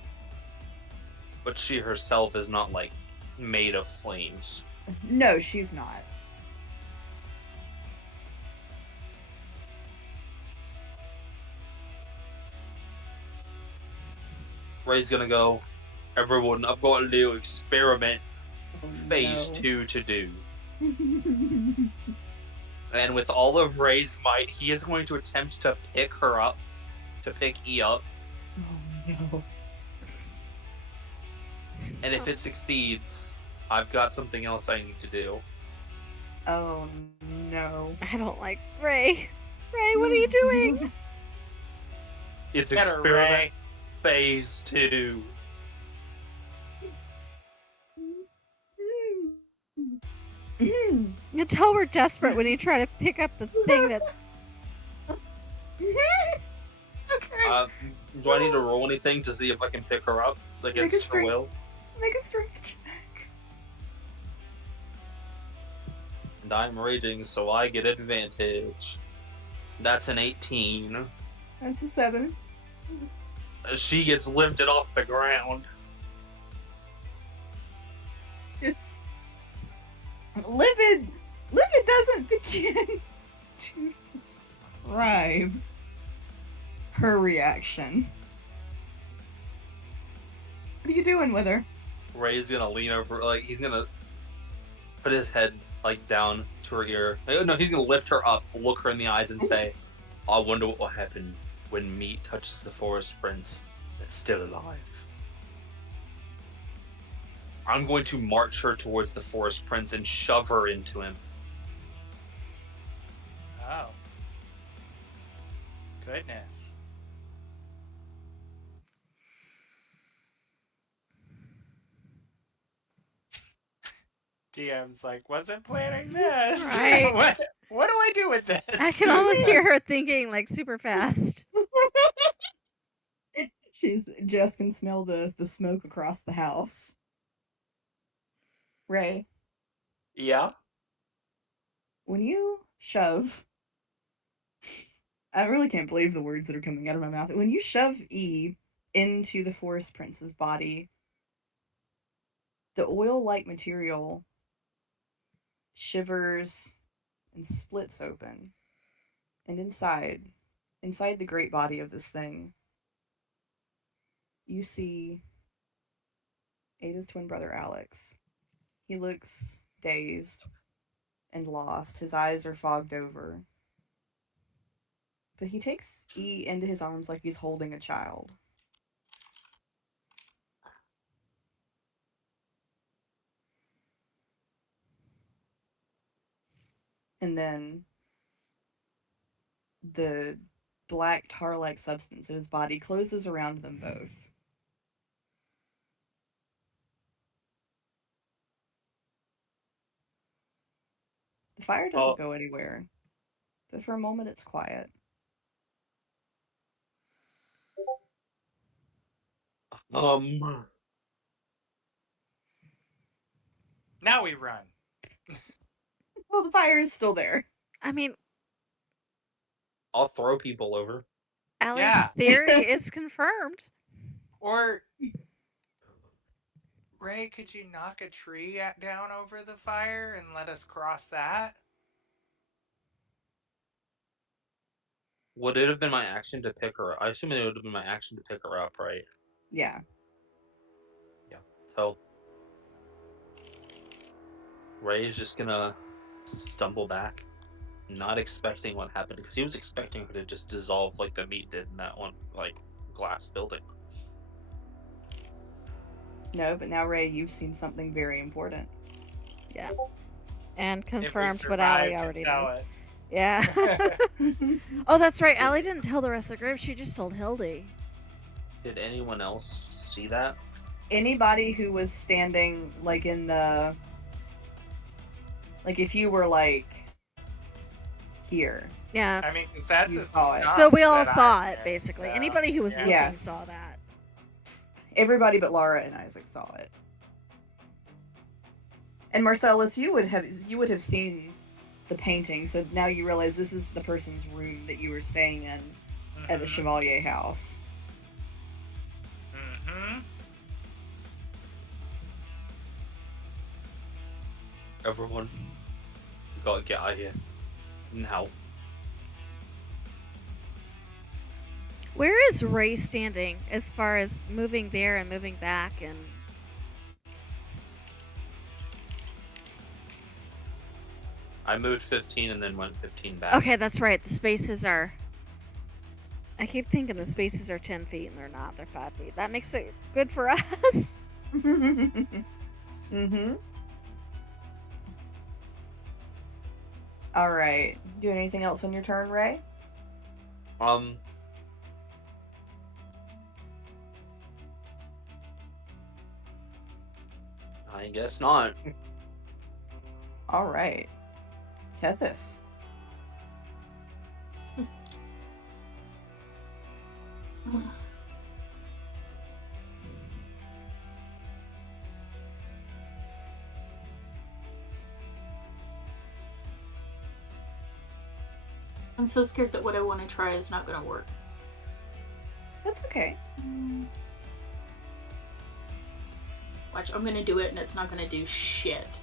But she herself is not, like, made of flames. No, she's not. Ray's gonna go, everyone, I've got a little experiment, phase 2 to do. And with all of Ray's might, he is going to attempt to pick her up, to pick E up. Oh no. And if it succeeds, I've got something else I need to do. Oh no. I don't like Ray. Ray, what are you doing? It's Get her, experiment Ray. phase 2. You tell we're desperate when you try to pick up the thing that's... Okay. Do I need to roll anything to see if I can pick her up against her will? Make a strength check. And I'm raging, so I get advantage. That's an 18. That's a 7. She gets lifted off the ground. It's Livid doesn't begin to describe her reaction. What are you doing with her? Ray's gonna lean over, like, he's gonna put his head, like, down to her ear. No, he's gonna lift her up, look her in the eyes, and say, I wonder what will happen when meat touches the Forest Prince that's still alive. I'm going to march her towards the Forest Prince and shove her into him. Oh. Goodness. DM's like, wasn't planning this. Right. What do I do with this? I can almost hear her thinking, like, super fast. Jess can smell the smoke across the house. Ray, Yeah? when you shove, I really can't believe the words that are coming out of my mouth. When you shove E into the Forest Prince's body, the oil-like material shivers and splits open. And inside the great body of this thing, you see Ada's twin brother Alex. He looks dazed and lost. His eyes are fogged over. But he takes E into his arms like he's holding a child. And then the black tar-like substance in his body closes around them both. The fire doesn't go anywhere, but for a moment it's quiet. Now we run. Well, the fire is still there. I mean, I'll throw people over. Alex's theory is confirmed. Or, Ray, could you knock a tree down over the fire and let us cross that? Would it have been my action to pick her up? I assume it would have been my action to pick her up, right? Yeah. Yeah. So, Ray is just gonna stumble back, not expecting what happened, because he was expecting her to just dissolve like the meat did in that one, like, glass building. No, but now, Ray, you've seen something very important. Yeah. And If we confirmed what Allie survive to already tell knows. it. Yeah. Oh, that's right. Allie didn't tell the rest of the group. She just told Hildy. Did anyone else see that? Anybody who was standing, like, in the... Like, if you were, like, here. Yeah. I mean, 'cause that's You a saw it. stump So we all that saw I'm it, in, basically. so, Anybody who was yeah. looking Yeah. saw that. Everybody but Laura and Isaac saw it. And Marcellus, you would have seen the painting, so now you realize this is the person's room that you were staying in at the Mhm. Chevalier house. Mhm. Everyone, we gotta get out of here now. Where is Ray standing as far as moving there and moving back and... I moved 15 and then went 15 back. Okay, that's right. The spaces are... I keep thinking the spaces are 10 feet and they're not. They're 5 feet. That makes it good for us. Mm-hmm. Alright. Do anything else on your turn, Ray? I guess not. Alright. Tethys. I'm so scared that what I want to try is not going to work. That's okay. Watch, I'm going to do it and it's not going to do shit.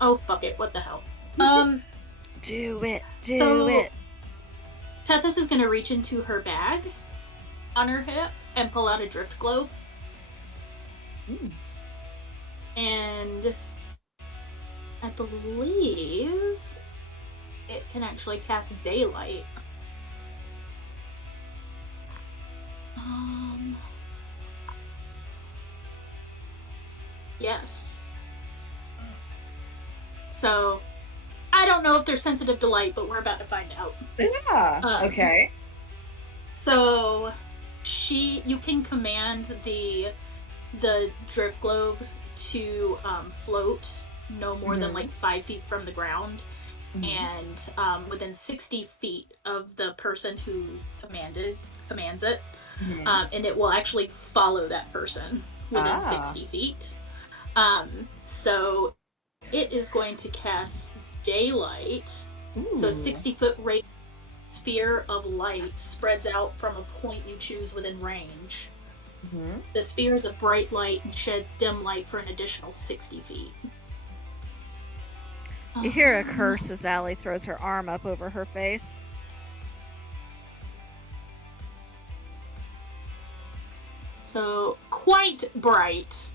Oh, fuck it. What the hell? Do it. Do So- it. Tethys is going to reach into her bag on her hip and pull out a drift globe. Ooh. And I believe it can actually cast daylight. Yes. So, I don't know if they're sensitive to light, but we're about to find out. Yeah. Okay. So, you can command the drift globe to float no more than like 5 feet from the ground, and within 60 feet of the person who commands it, and it will actually follow that person within 60 feet. So it is going to cast daylight. Ooh. So a 60-foot radius sphere of light spreads out from a point you choose within range. The sphere is a bright light and sheds dim light for an additional 60 feet. You hear a curse as Allie throws her arm up over her face. So, quite bright.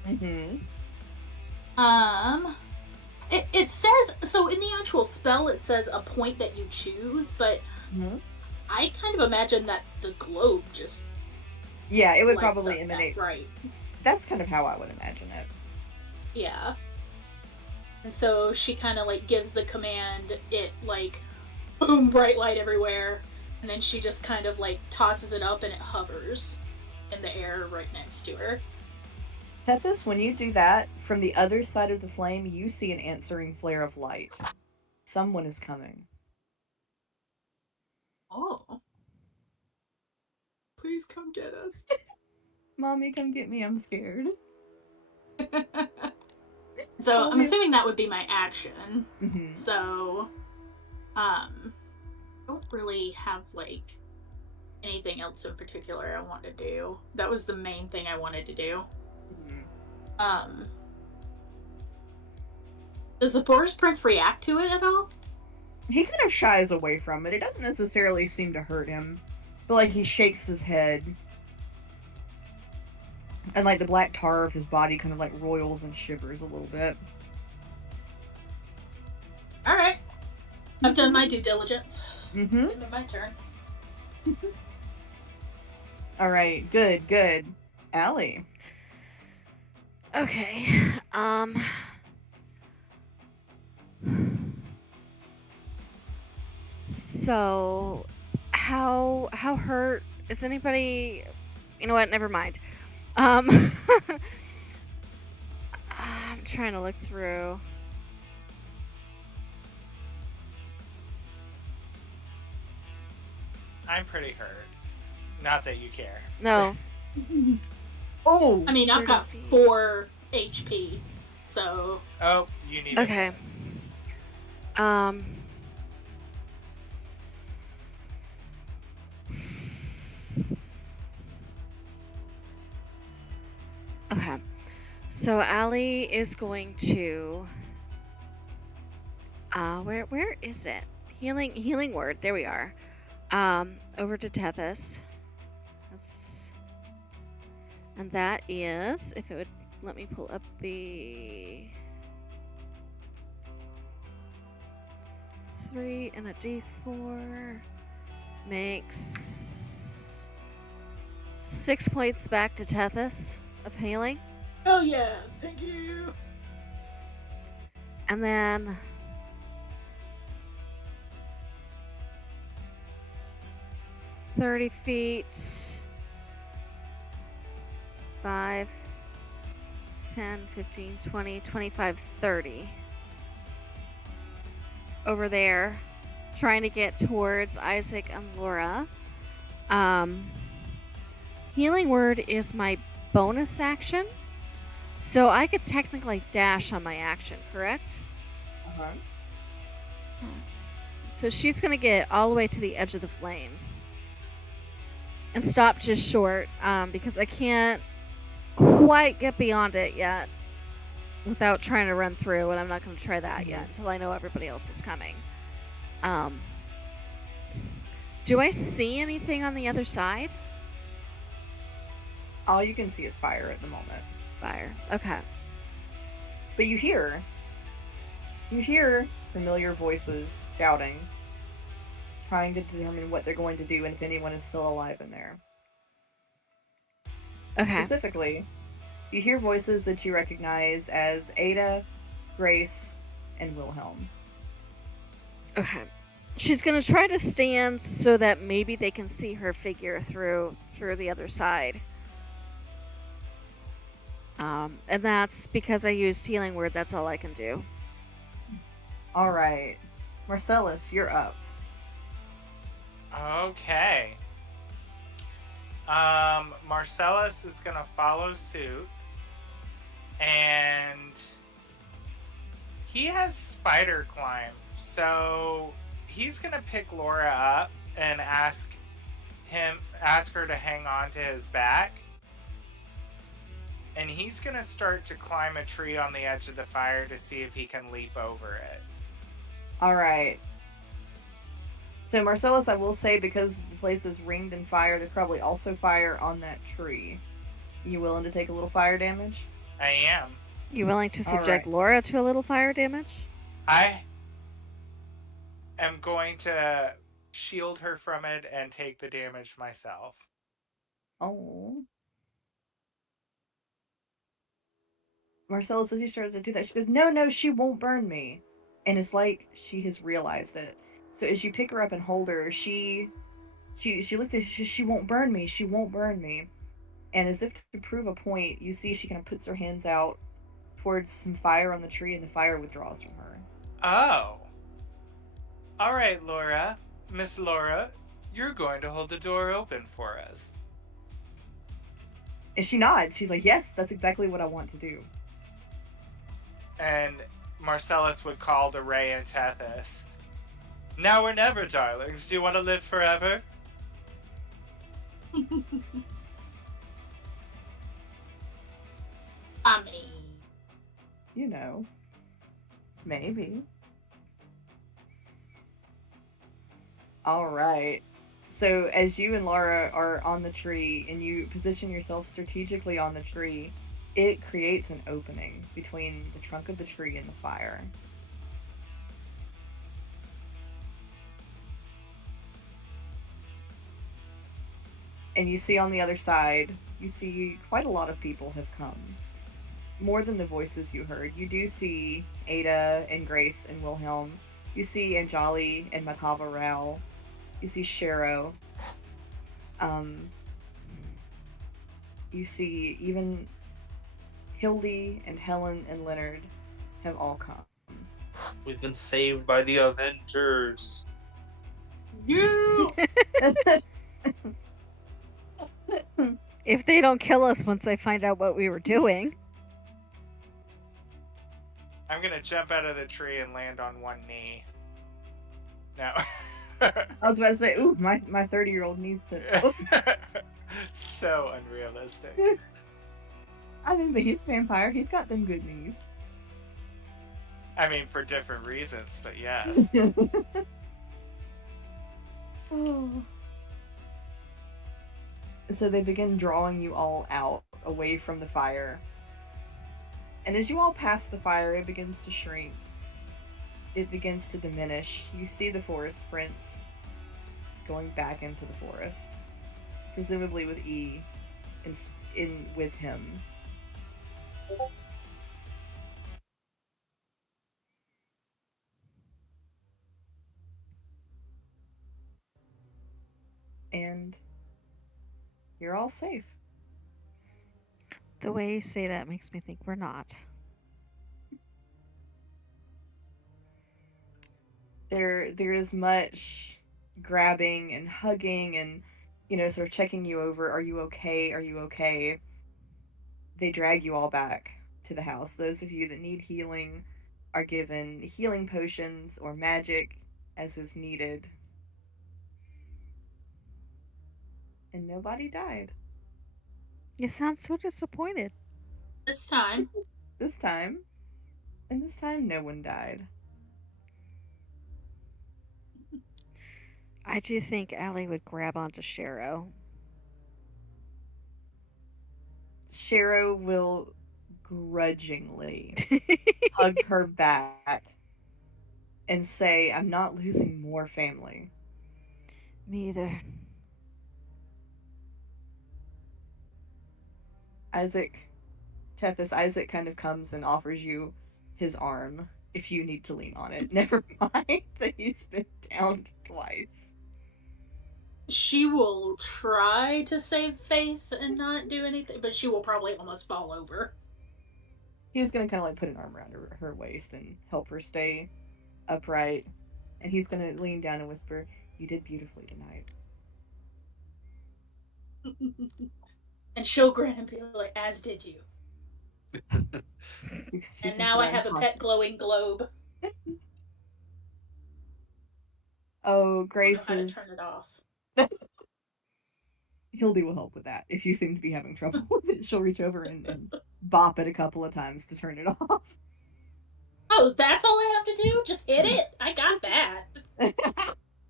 It says, so in the actual spell it says a point that you choose, but I kind of imagine that the globe just Yeah, it would lights probably up emanate. that bright. That's kind of how I would imagine it. Yeah. And so she kind of like gives the command, it like, boom, bright light everywhere, and then she just kind of like tosses it up and it hovers in the air right next to her. Tethys, when you do that, from the other side of the flame, you see an answering flare of light. Someone is coming. Oh. Please come get us. Mommy, come get me, I'm scared. So I'm assuming that would be my action. Mhm. So, don't really have like anything else in particular I want to do. That was the main thing I wanted to do. Does the Forest Prince react to it at all? He kind of shies away from it. It doesn't necessarily seem to hurt him, but like he shakes his head. And like the black tar of his body kind of like roils and shivers a little bit. Alright. I've done my due diligence. Mm-hmm. End of my turn. Alright, good. Allie. Okay. So, how hurt is anybody? You know what? Never mind. I'm trying to look through. I'm pretty hurt. Not that you care. No. Oh, I mean, I've 30 got feet. 4 HP, so Oh, you need Okay. it. Okay. So Allie is going to where is it? Healing word. There we are. Over to Tethys. And that is, if it would let me pull up the 3 and a D4 makes 6 points back to Tethys of healing. oh yeah, thank you. And then $30 feet, 5, 10, 15, 20, 25, 30. Over there, trying to get towards Isaac and Laura. Healing word is my bonus action. So I could technically dash on my action, correct? Uh-huh. So she's going to get all the way to the edge of the flames. And stop just short, because I can't quite get beyond it yet without trying to run through, and I'm not going to try that yet until I know everybody else is coming. Do I see anything on the other side? All you can see is fire at the moment. Fire. Okay. But you hear familiar voices shouting, trying to determine what they're going to do and if anyone is still alive in there. Okay. Specifically, you hear voices that you recognize as Ada, Grace, and Wilhelm. Okay. She's going to try to stand so that maybe they can see her figure through the other side. And that's because I used healing word. That's all I can do. All right. Marcellus, you're up. Okay. Marcellus is gonna follow suit, and he has spider climb, so he's gonna pick Laura up and ask her to hang on to his back, and he's gonna start to climb a tree on the edge of the fire to see if he can leap over it. All right. So Marcellus, I will say, because the place is ringed in fire, there's probably also fire on that tree. You willing to take a little fire damage? I am. You willing to subject right. Laura to a little fire damage? I am going to shield her from it and take the damage myself. Oh. Marcellus, as you started to do that, she goes, no, she won't burn me. And it's like she has realized it. So as you pick her up and hold her, she looks at you, she won't burn me, she won't burn me. And as if to prove a point, you see she kind of puts her hands out towards some fire on the tree, and the fire withdraws from her. Oh. All right, Laura. Miss Laura, you're going to hold the door open for us. And she nods. She's like, yes, that's exactly what I want to do. And Marcellus would call to Ray and Tethys. Now or never, darlings. Do you want to live forever? I mean, You know. Maybe. All right. So as you and Laura are on the tree and you position yourself strategically on the tree, it creates an opening between the trunk of the tree and the fire. And you see on the other side, you see quite a lot of people have come. more than the voices you heard. You do see Ada and Grace and Wilhelm. You see Anjali and Madhava Rao. You see Shero. You see even Hildy and Helen and Leonard have all come. We've been saved by the Avengers. You. If they don't kill us once they find out what we were doing. I'm gonna jump out of the tree and land on one knee. No. I was about to say, ooh, my 30-year-old needs to. So unrealistic. I mean, but he's a vampire. He's got them good knees. I mean, for different reasons, but yes. Oh. So they begin drawing you all out, away from the fire. And as you all pass the fire, it begins to shrink. It begins to diminish. You see the forest prince going back into the forest. Presumably with E in with him. And you're all safe. The way you say that makes me think we're not. There is much grabbing and hugging and, you know, sort of checking you over. Are you okay? Are you okay? They drag you all back to the house. Those of you that need healing are given healing potions or magic as is needed. And nobody died. You sound so disappointed. This time. This time. And this time, no one died. I do think Allie would grab onto Shero. Shero will grudgingly hug her back and say, I'm not losing more family. Me either. Isaac kind of comes and offers you his arm if you need to lean on it. Never mind that he's been down twice. She will try to save face and not do anything, but she will probably almost fall over. He's gonna kind of like put an arm around her waist and help her stay upright. And he's gonna lean down and whisper, "You did beautifully tonight." And she'll grin and be like, "As did you." And now I have a pet glowing globe. Oh, Grace I don't know how is. to turn it off. Hildy will help with that. If you seem to be having trouble with it, she'll reach over and bop it a couple of times to turn it off. Oh, that's all I have to do? Just hit it? I got that.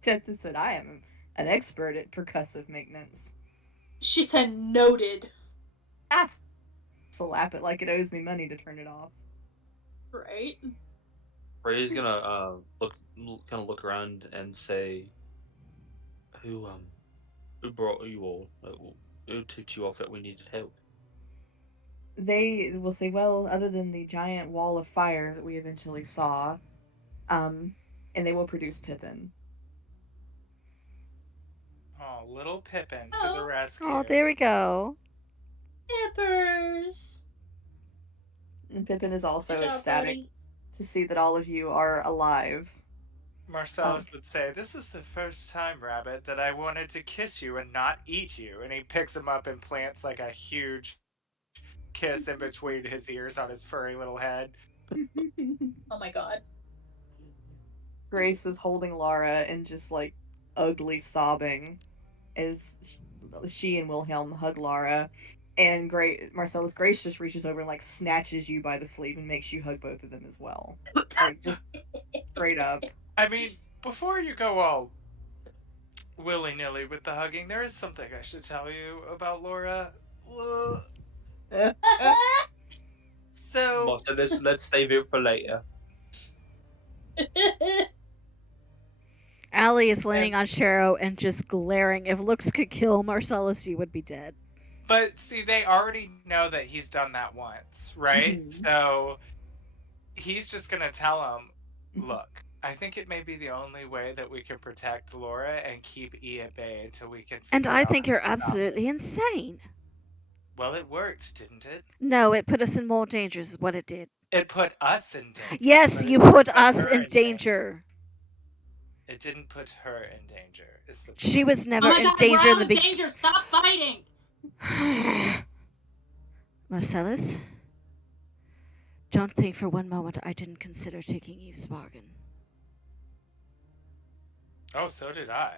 Tenta said, I am an expert at percussive maintenance. She said noted. Ah! Slap it like it owes me money to turn it off. Right. Ray's gonna look around and say, "Who brought you all? Who tipped you off that we needed help?" They will say, well, other than the giant wall of fire that we eventually saw, and they will produce Pippin. Oh, little Pippin to the rescue. Oh, there we go. Pippers. And Pippin is also Good job, ecstatic buddy. to see that all of you are alive. Marcellus would say, "This is the first time, Rabbit, that I wanted to kiss you and not eat you." And he picks him up and plants like a huge kiss in between his ears on his furry little head. Oh my god. Grace is holding Laura and just like ugly sobbing as she and Wilhelm hug Laura. And Marcellus Grace just reaches over and like snatches you by the sleeve and makes you hug both of them as well. Like just straight up. I mean, before you go all willy-nilly with the hugging, there is something I should tell you about Laura. So, Marcellus, let's save it for later. Allie is leaning on Shero and just glaring. If looks could kill Marcellus, you would be dead. But see, they already know that he's done that once, right? Mhm. So he's just gonna tell him, look, I think it may be the only way that we can protect Laura and keep E at bay until we can And figure I out think how you're to stop it. absolutely insane. Well, it worked, didn't it? No, it put us in more danger, is what it did. It put us in danger, Yes, but it you didn't put put us her in in danger. It didn't put her in danger, is the point. She was never Oh my in god, danger we're in out the of danger! Stop fighting! Marcellus, don't think for one moment I didn't consider taking Eve's bargain. Oh, so did I.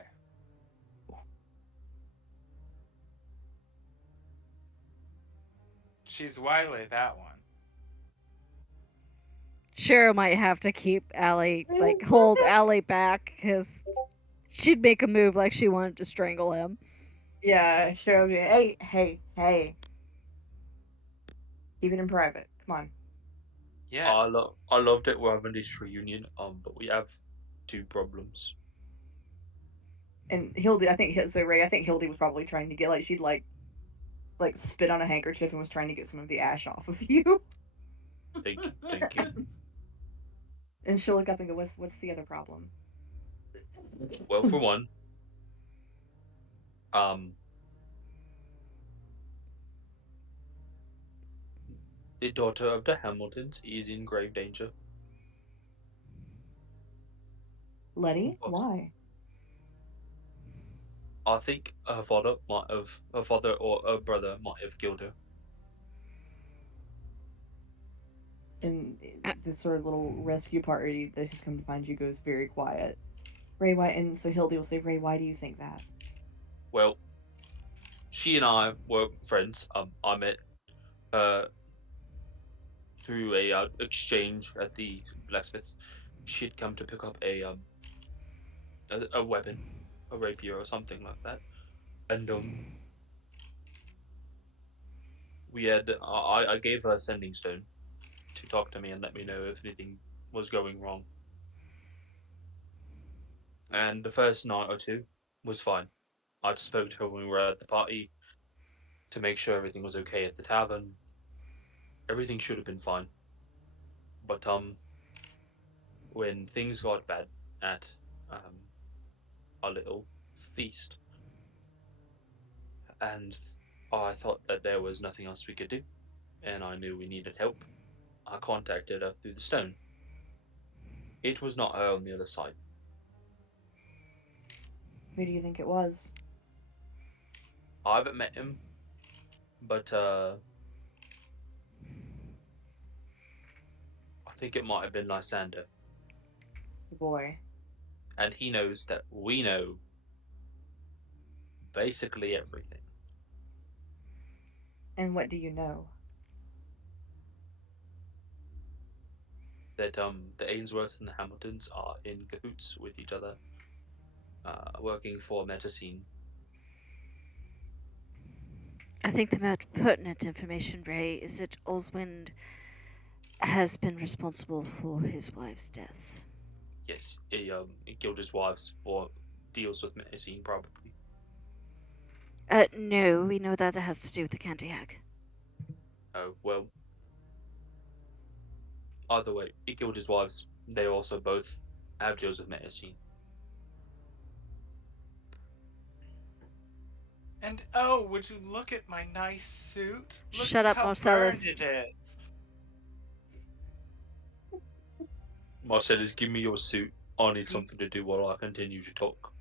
She's wily, that one. Cheryl might have to keep Allie, like, hold Allie back, because she'd make a move like she wanted to strangle him. Yeah, sure. Hey, hey, hey. Keep it in private. Come on. Yes. I loved it. We're having this reunion. But we have two problems. And Hildy, I think Hildy was probably trying to get like she'd like spit on a handkerchief and was trying to get some of the ash off of you. Thank you. And she'll look up and go, "What's the other problem?" Well, for one, the daughter of the Hamiltons is in grave danger. Letty, What? why? I think her father or her brother might have killed her. And this sort of little rescue party that has come to find you goes very quiet. Ray, why? And so Hildy will say, "Ray, why do you think that?" Well, she and I were friends. I met her through a exchange at the blacksmith. She'd come to pick up a weapon, a rapier or something like that, and we had I gave her a sending stone to talk to me and let me know if anything was going wrong. And the first night or two was fine. I spoke to her when we were at the party to make sure everything was okay at the tavern. Everything should have been fine. But when things got bad at our little feast, and I thought that there was nothing else we could do, and I knew we needed help, I contacted her through the stone. It was not her on the other side. Who do you think it was? I haven't met him, but I think it might have been Lysander. The boy. And he knows that we know basically everything. And what do you know? That the Ainsworths and the Hamiltons are in cahoots with each other, working for Metacine. I think the most pertinent information, Ray, is that Oswind has been responsible for his wife's death. Yes, he killed his wives or deals with Metacine, probably. No, we know that it has to do with the Cantiac. Oh, well. Either way, he killed his wives. They also both have deals with Metacine. And oh, would you look at my nice suit? Look Shut up, how Marcellus. burned it is. Marcellus, give me your suit. I need something to do while I continue to talk.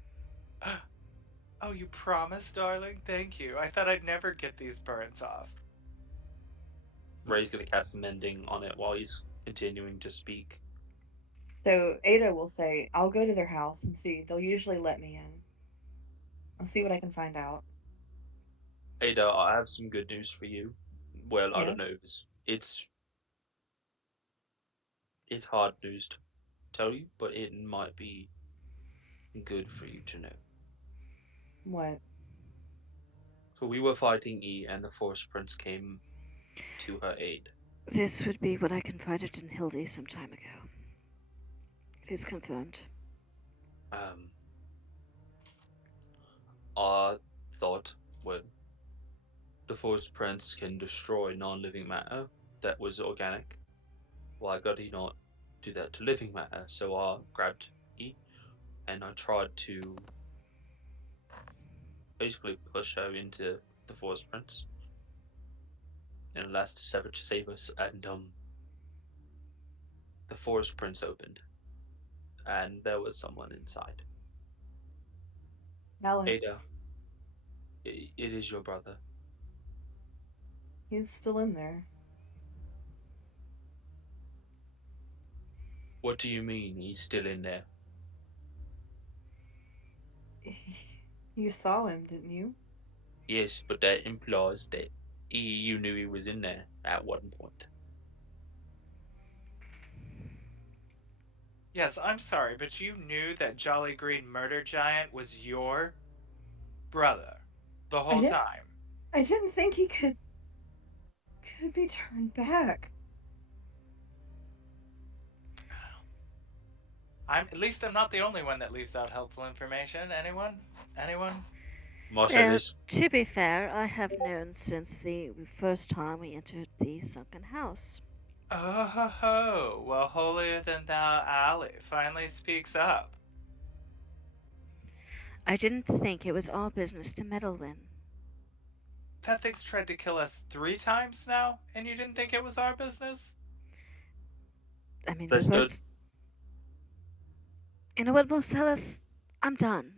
Oh, you promised, darling? Thank you. I thought I'd never get these burns off. Ray's gonna cast mending on it while he's continuing to speak. So Ada will say, "I'll go to their house and see. They'll usually let me in. I'll see what I can find out." Ada, I have some good news for you. Well, I Yeah? don't know. It's hard news to tell you, but it might be good for you to know. What? So we were fighting E, and the Forest Prince came to her aid. This would be what I confided in Hildy some time ago. It is confirmed. I thought, well, the Forest Prince can destroy non-living matter that was organic. Why could he not do that to living matter? So I grabbed E and I tried to basically push her into the Forest Prince. And last to save us, and the Forest Prince opened, and there was someone inside. Alex, Ada, it is your brother. he's still in there. What do you mean he's still in there? You saw him, didn't you? Yes, but that implies that you knew he was in there at one point. Yes, I'm sorry, but you knew that Jolly Green Murder Giant was your brother the whole did- time. I didn't think he could be turned back. At least I'm not the only one that leaves out helpful information. Anyone? Marcellus, To be fair, I have known since the first time we entered the sunken house. Oh ho ho! Well, holier than thou alley finally speaks up. I didn't think it was our business to meddle in. That thing's tried to kill us 3 times now, and you didn't think it was our business? I mean, That's good. You know what, Marcellus? I'm done.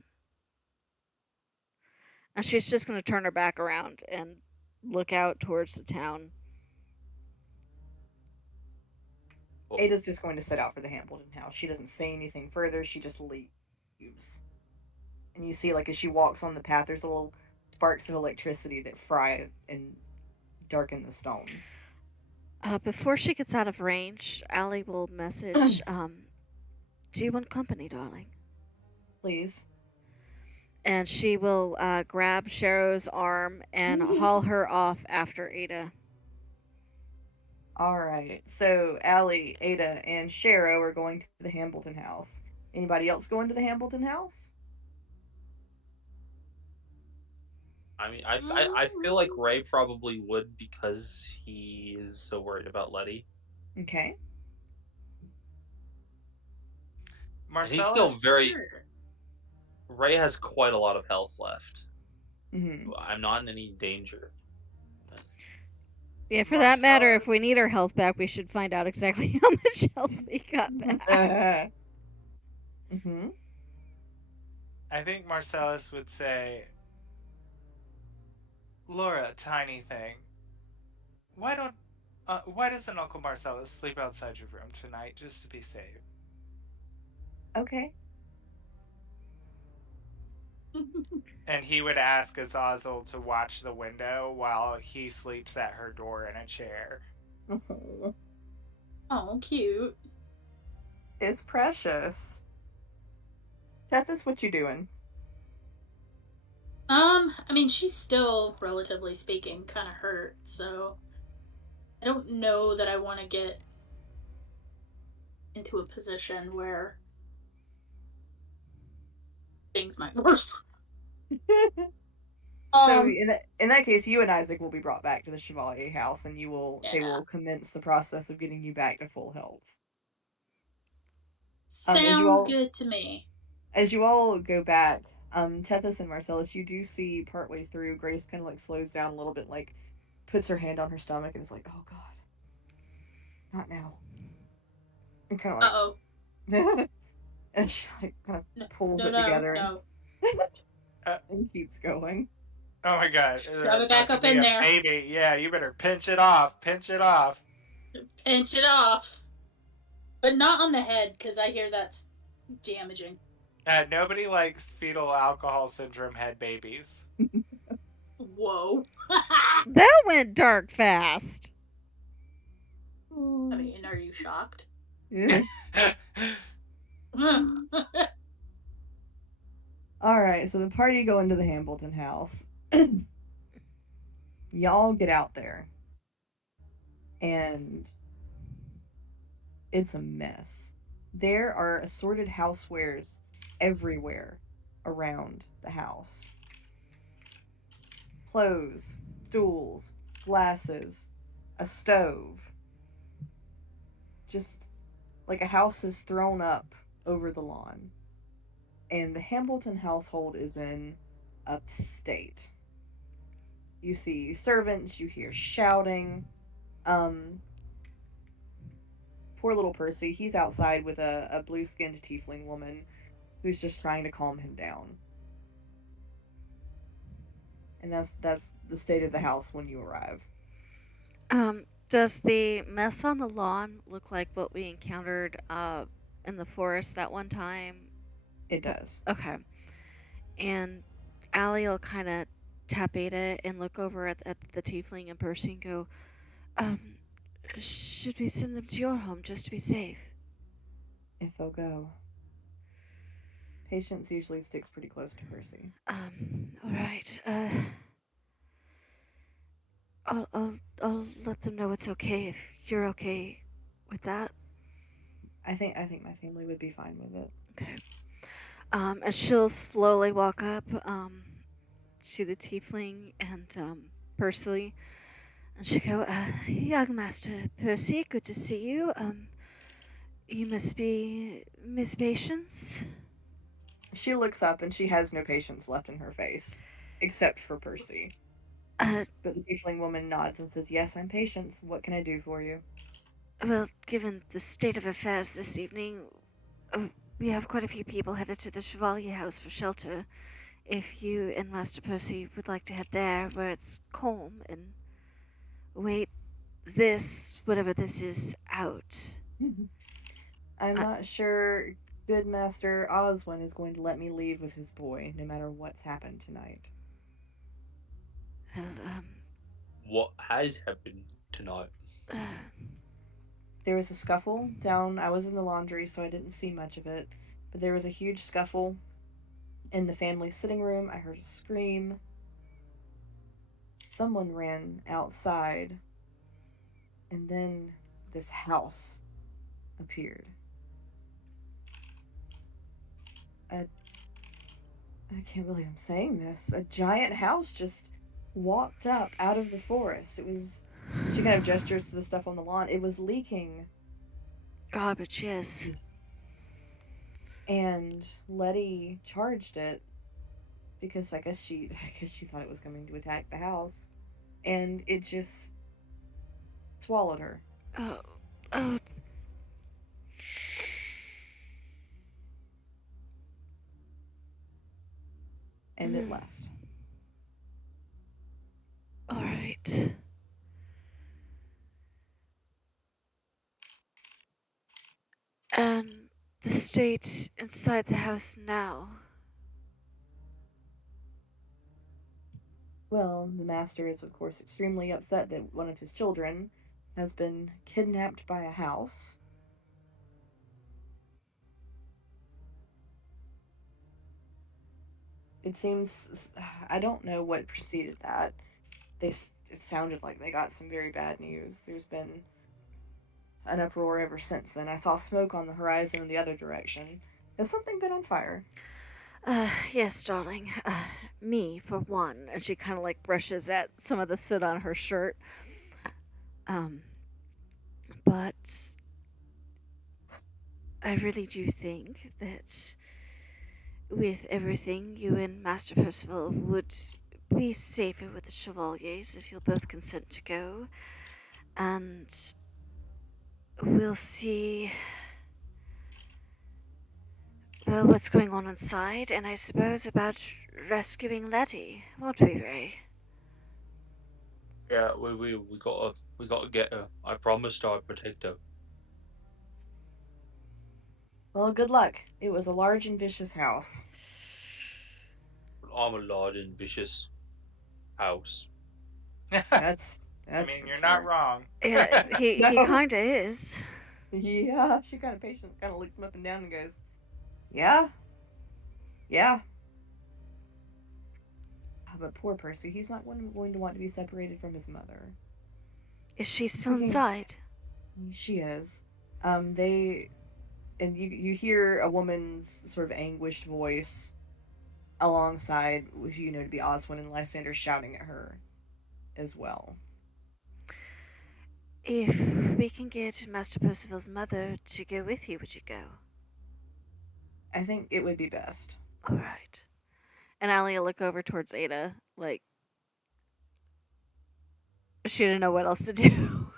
And she's just going to turn her back around and look out towards the town. Ada's just going to set out for the Hambleton house. She doesn't say anything further. She just leaves. And you see, like, as she walks on the path, there's little sparks of electricity that fry and darken the stone. Before she gets out of range, Allie will message, do you want company, darling? Please. And she will grab Sharrow's arm and haul her off after Ada. Alright, so Allie, Ada, and Sharrow are going to the Hambleton house. Anybody else going to the Hambleton house? I mean, I feel like Ray probably would because he is so worried about Letty. Okay. And he's Marcellus, still very. Ray has quite a lot of health left. Mm-hmm. I'm not in any danger. Yeah, for that matter, if we need our health back, we should find out exactly how much health we got back. Mm-hmm. I think Marcellus would say, Laura, tiny thing, why doesn't Uncle Marcellus sleep outside your room tonight just to be safe? Okay. And he would ask Azazel to watch the window while he sleeps at her door in a chair. Oh, cute. It's precious. Tethys, what you doing? I mean, she's still, relatively speaking, kind of hurt, so I don't know that I want to get into a position where things might worsen. So in that case, you and Isaac will be brought back to the Chevalier house, and they will commence the process of getting you back to full health. Sounds good to me. As you all go back, Tethys and Marcellus, you do see partway through, Grace kind of like slows down a little bit, like puts her hand on her stomach and is like, "Oh God, not now." And kind of like, Uh-oh. and she like kind of pulls it together and keeps going. Oh my God! Shove it back up in there. Baby, yeah, you better pinch it off. Pinch it off. Pinch it off, but not on the head because I hear that's damaging. Nobody likes fetal alcohol syndrome head babies. Whoa. That went dark fast. I mean, are you shocked? Yeah. Alright, so the party go into the Hambleton house. Y'all get out there. And it's a mess. There are assorted housewares everywhere around the house. Clothes, stools, glasses, a stove. Just like a house is thrown up over the lawn. And the Hambleton household is in upstate. You see servants, you hear shouting. Um, Poor little Percy, he's outside with a blue skinned tiefling woman who's just trying to calm him down. And that's the state of the house when you arrive. Does the mess on the lawn look like what we encountered in the forest that one time? It does. Okay. And Allie will kind of tap Ada and look over at the tiefling and Percy and go, should we send them to your home just to be safe? If they'll go. Patience usually sticks pretty close to Percy. Alright. I'll let them know it's okay if you're okay with that. I think my family would be fine with it. Okay. And she'll slowly walk up to the tiefling and Percy, and she'll go, young Master Percy, good to see you. You must be Miss Patience? She looks up and she has no patience left in her face, except for Percy. But the tiefling woman nods and says, yes, I'm Patience. What can I do for you? Well, given the state of affairs this evening, we have quite a few people headed to the Chevalier House for shelter. If you and Master Percy would like to head there, where it's calm, and wait this, whatever this is, out. I'm not sure good Master Oswin is going to let me leave with his boy, no matter what's happened tonight. Well, What has happened tonight? There was a scuffle down. I was in the laundry, so I didn't see much of it. But there was a huge scuffle in the family sitting room. I heard a scream. Someone ran outside. And then this house appeared. I can't believe I'm saying this. A giant house just walked up out of the forest. It was... She kind of gestures to the stuff on the lawn. It was leaking garbage, yes. And Letty charged it because I guess she thought it was coming to attack the house, and it just swallowed her. Oh. And it left. All right. And the state inside the house now. Well, the master is, of course, extremely upset that one of his children has been kidnapped by a house. It seems... I don't know what preceded that. It sounded like they got some very bad news. There's been an uproar ever since then. I saw smoke on the horizon in the other direction. Has something been on fire? Yes, darling. Me, for one. And she kind of like brushes at some of the soot on her shirt. But I really do think that with everything, you and Master Percival would be safer with the Chevaliers if you'll both consent to go. And we'll see, well, what's going on inside, and I suppose about rescuing Letty, won't we, Ray? Yeah, we gotta get her. I promised I'd protect her. Well, good luck. It was a large and vicious house. I'm a large and vicious house. That's I mean, you're not wrong. Yeah, he No. kinda is. Yeah, she kind of looks him up and down and goes, yeah. But poor Percy, he's not going to want to be separated from his mother. Is she still inside? She is. You hear a woman's sort of anguished voice alongside who you know to be Oswin and Lysander shouting at her. as well. If we can get Master Percival's mother to go with you, would you go? I think it would be best. All right. And Allie will look over towards Ada, like she didn't know what else to do.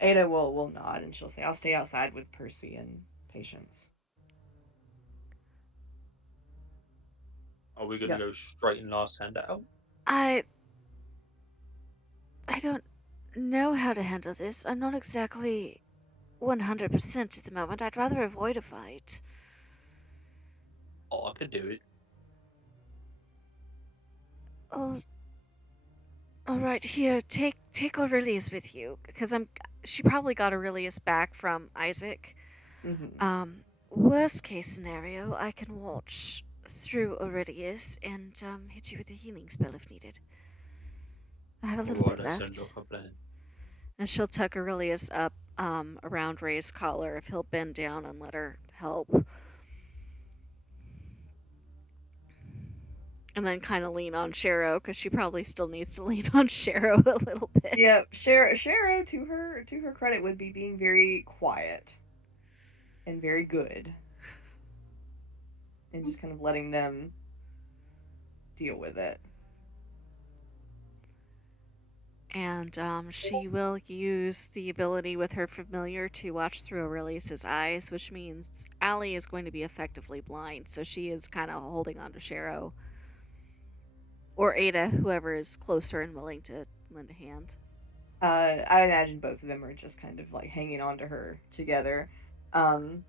Ada will nod and she'll say, I'll stay outside with Percy and Patience. Are we gonna go straight and last hand out? I don't know how to handle this. I'm not exactly 100% at the moment. I'd rather avoid a fight. Oh, I could do it. Oh, all right. Here, take Aurelius with you, because she probably got Aurelius back from Isaac. Mm-hmm. Worst case scenario, I can watch through Aurelius and hit you with a healing spell if needed. I have a little bit left. And she'll tuck Aurelius up around Ray's collar if he'll bend down and let her help. And then kind of lean on Shero, because she probably still needs to lean on Shero a little bit. Yeah, Shero, to her credit, would be being very quiet and very good, and just kind of letting them deal with it. And she will use the ability with her familiar to watch through Aurelius's eyes, which means Allie is going to be effectively blind, so she is kind of holding on to Shero. Or Ada, whoever is closer and willing to lend a hand. I imagine both of them are just kind of like hanging on to her together. As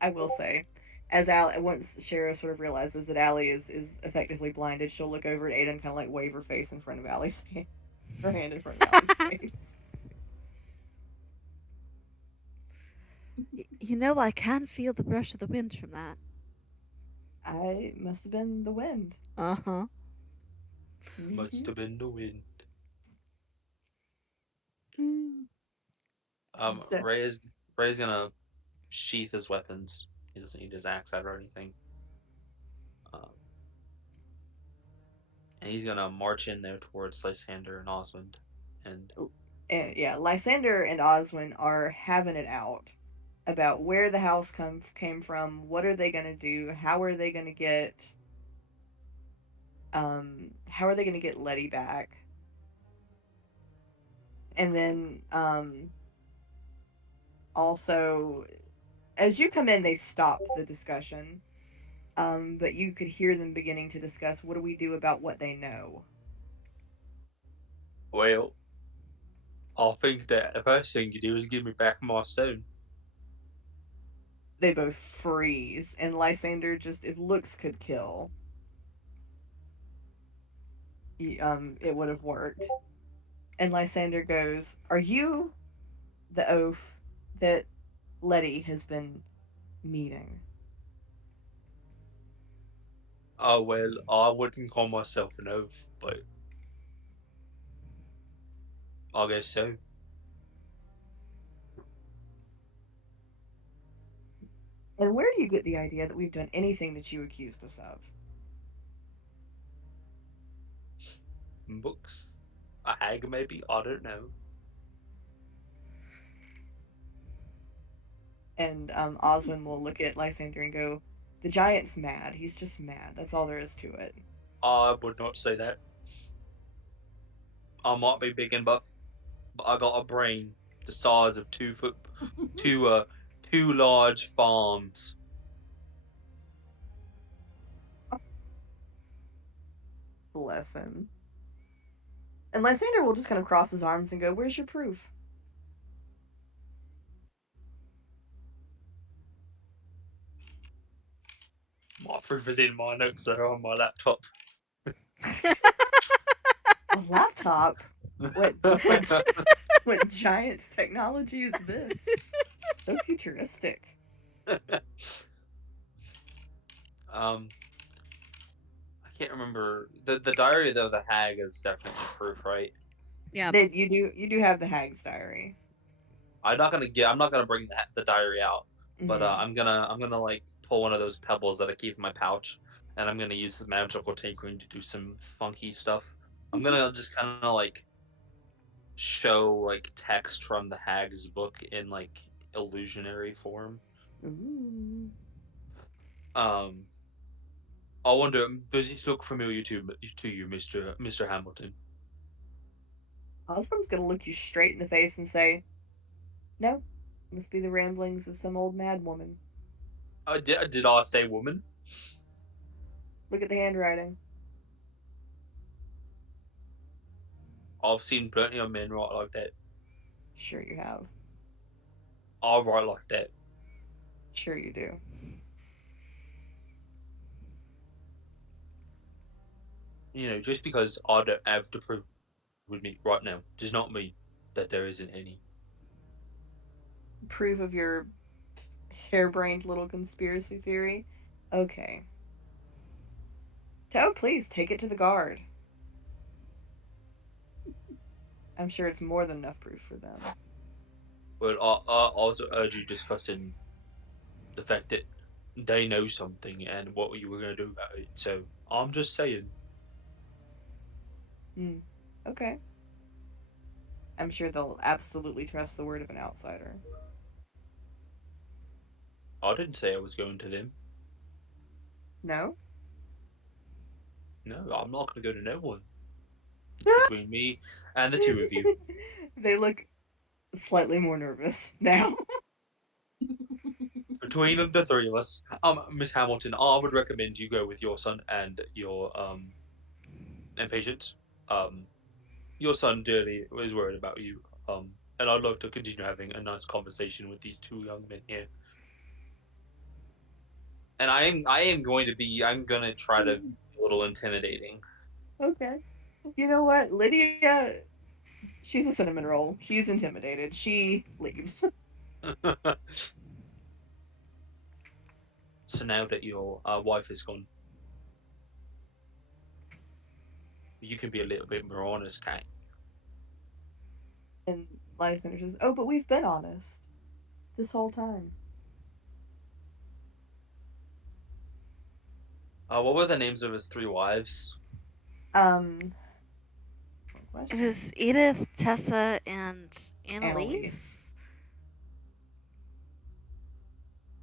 I will say, as Allie, once Shero sort of realizes that Allie is effectively blinded, she'll look over at Ada and kind of like wave her face in front of Allie's face, her hand in front of Allie's face. You know, I can feel the brush of the wind from that. I must have been the wind. Uh-huh. Must have been the wind. Ray's gonna sheath his weapons. He doesn't need his axe out or anything. And he's gonna march in there towards Lysander and Osmond. And yeah, Lysander and Oswin are having it out about where the house came from, what are they gonna do, how are they gonna get Letty back, and then also as you come in they stop the discussion, but you could hear them beginning to discuss what do we do about what they know. Well, I think that the first thing you do is give me back my stone. They both freeze, and Lysander just, if looks could kill, it would have worked. And Lysander goes, "Are you the oaf that Letty has been meeting?" Oh, well, I wouldn't call myself an oaf, but I guess so. And where do you get the idea that we've done anything that you accused us of? Books? A hag, maybe? I don't know. And Oswin will look at Lysander and go, "The giant's mad. He's just mad. That's all there is to it." I would not say that. I might be big and buff, but I got a brain the size of 2 foot, two large farms. Bless him. And Lysander will just kind of cross his arms and go, "Where's your proof?" My proof is in my notes that are on my laptop. A laptop? What giant technology is this? So futuristic. I can't remember the diary though. The hag is definitely proof, right? Yeah. You do have the hag's diary. I'm not gonna bring the diary out, but I'm gonna like pull one of those pebbles that I keep in my pouch and I'm gonna use the magical tinkering to do some funky stuff. I'm gonna just kind of like show like text from the hag's book in like illusionary form. Ooh. I wonder, does it look familiar to you, Mr. Hamilton? Osborne's gonna look you straight in the face and say, "No, must be the ramblings of some old mad woman. Did I say woman? Look at the handwriting." I've seen plenty of men write like that. Sure you have. I write like that. Sure you do. You know, just because I don't have to prove with me right now does not mean that there isn't any. Proof of your harebrained little conspiracy theory? Okay. Oh, please, take it to the guard. I'm sure it's more than enough proof for them. But I also urge you discussing the fact that they know something and what you were going to do about it. So I'm just saying. Okay. I'm sure they'll absolutely trust the word of an outsider. I didn't say I was going to them. No? No, I'm not going to go to no one. Between me and the two of you. They look slightly more nervous now. Between the three of us, Miss Hamilton, I would recommend you go with your son and your and Patience. Your son dearly is worried about you. And I'd love to continue having a nice conversation with these two young men here. And I'm gonna try to be a little intimidating. Okay. You know what? Lydia, she's a cinnamon roll. She's intimidated. She leaves. So now that your wife is gone, you can be a little bit more honest, Kate. And Lysander says, "Oh, but we've been honest this whole time." What were the names of his three wives? It was Edith, Tessa, and Annalise.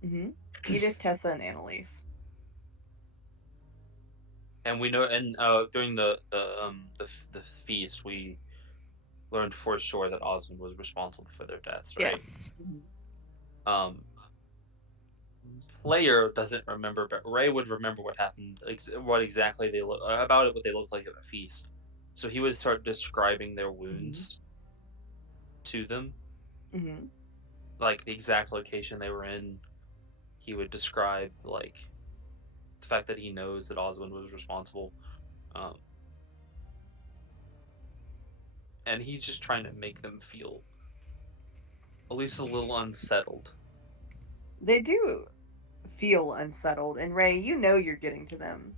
Edith, Tessa, and Annalise. And we know, and during the feast, we learned for sure that Osmond was responsible for their deaths, right? Yes. Player doesn't remember, but Ray would remember what happened, what exactly they look about it, what they looked like at the feast. So he would start describing their wounds to them, like the exact location they were in. He would describe like the fact that he knows that Osmond was responsible, and he's just trying to make them feel at least a little unsettled. They do feel unsettled, and Ray, you know you're getting to them.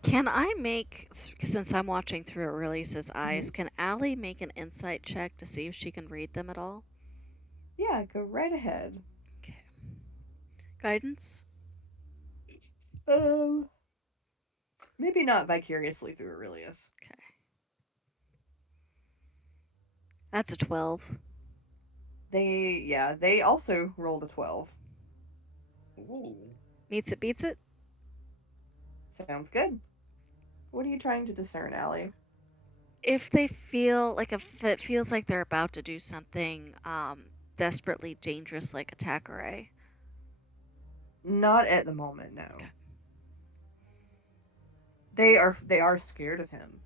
Can I make, since I'm watching through Aurelius's eyes, can Allie make an insight check to see if she can read them at all? Yeah, go right ahead. Okay. Guidance? Maybe not vicariously through Aurelius. Okay. That's a 12. They also rolled a 12. Ooh. Meets it, beats it? Sounds good. What are you trying to discern, Allie? If it feels like they're about to do something desperately dangerous, like attack Ray. Not at the moment, no. Okay. They are scared of him.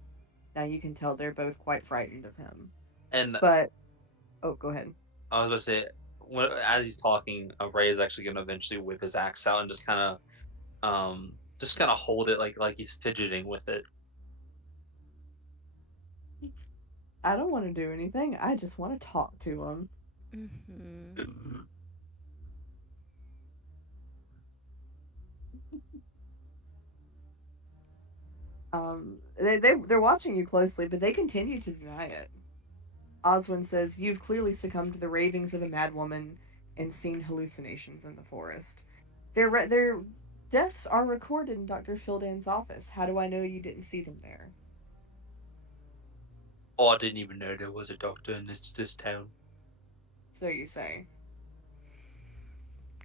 Now you can tell they're both quite frightened of him. But go ahead. I was gonna say, as he's talking, Ray is actually gonna eventually whip his axe out and just kind of hold it like he's fidgeting with it. I don't want to do anything. I just want to talk to him. They're watching you closely, but they continue to deny it. Oswin says, "You've clearly succumbed to the ravings of a mad woman and seen hallucinations in the forest. They're Deaths are recorded in Dr. Fildan's office. How do I know you didn't see them there? Oh, I didn't even know there was a doctor in this town. So you say.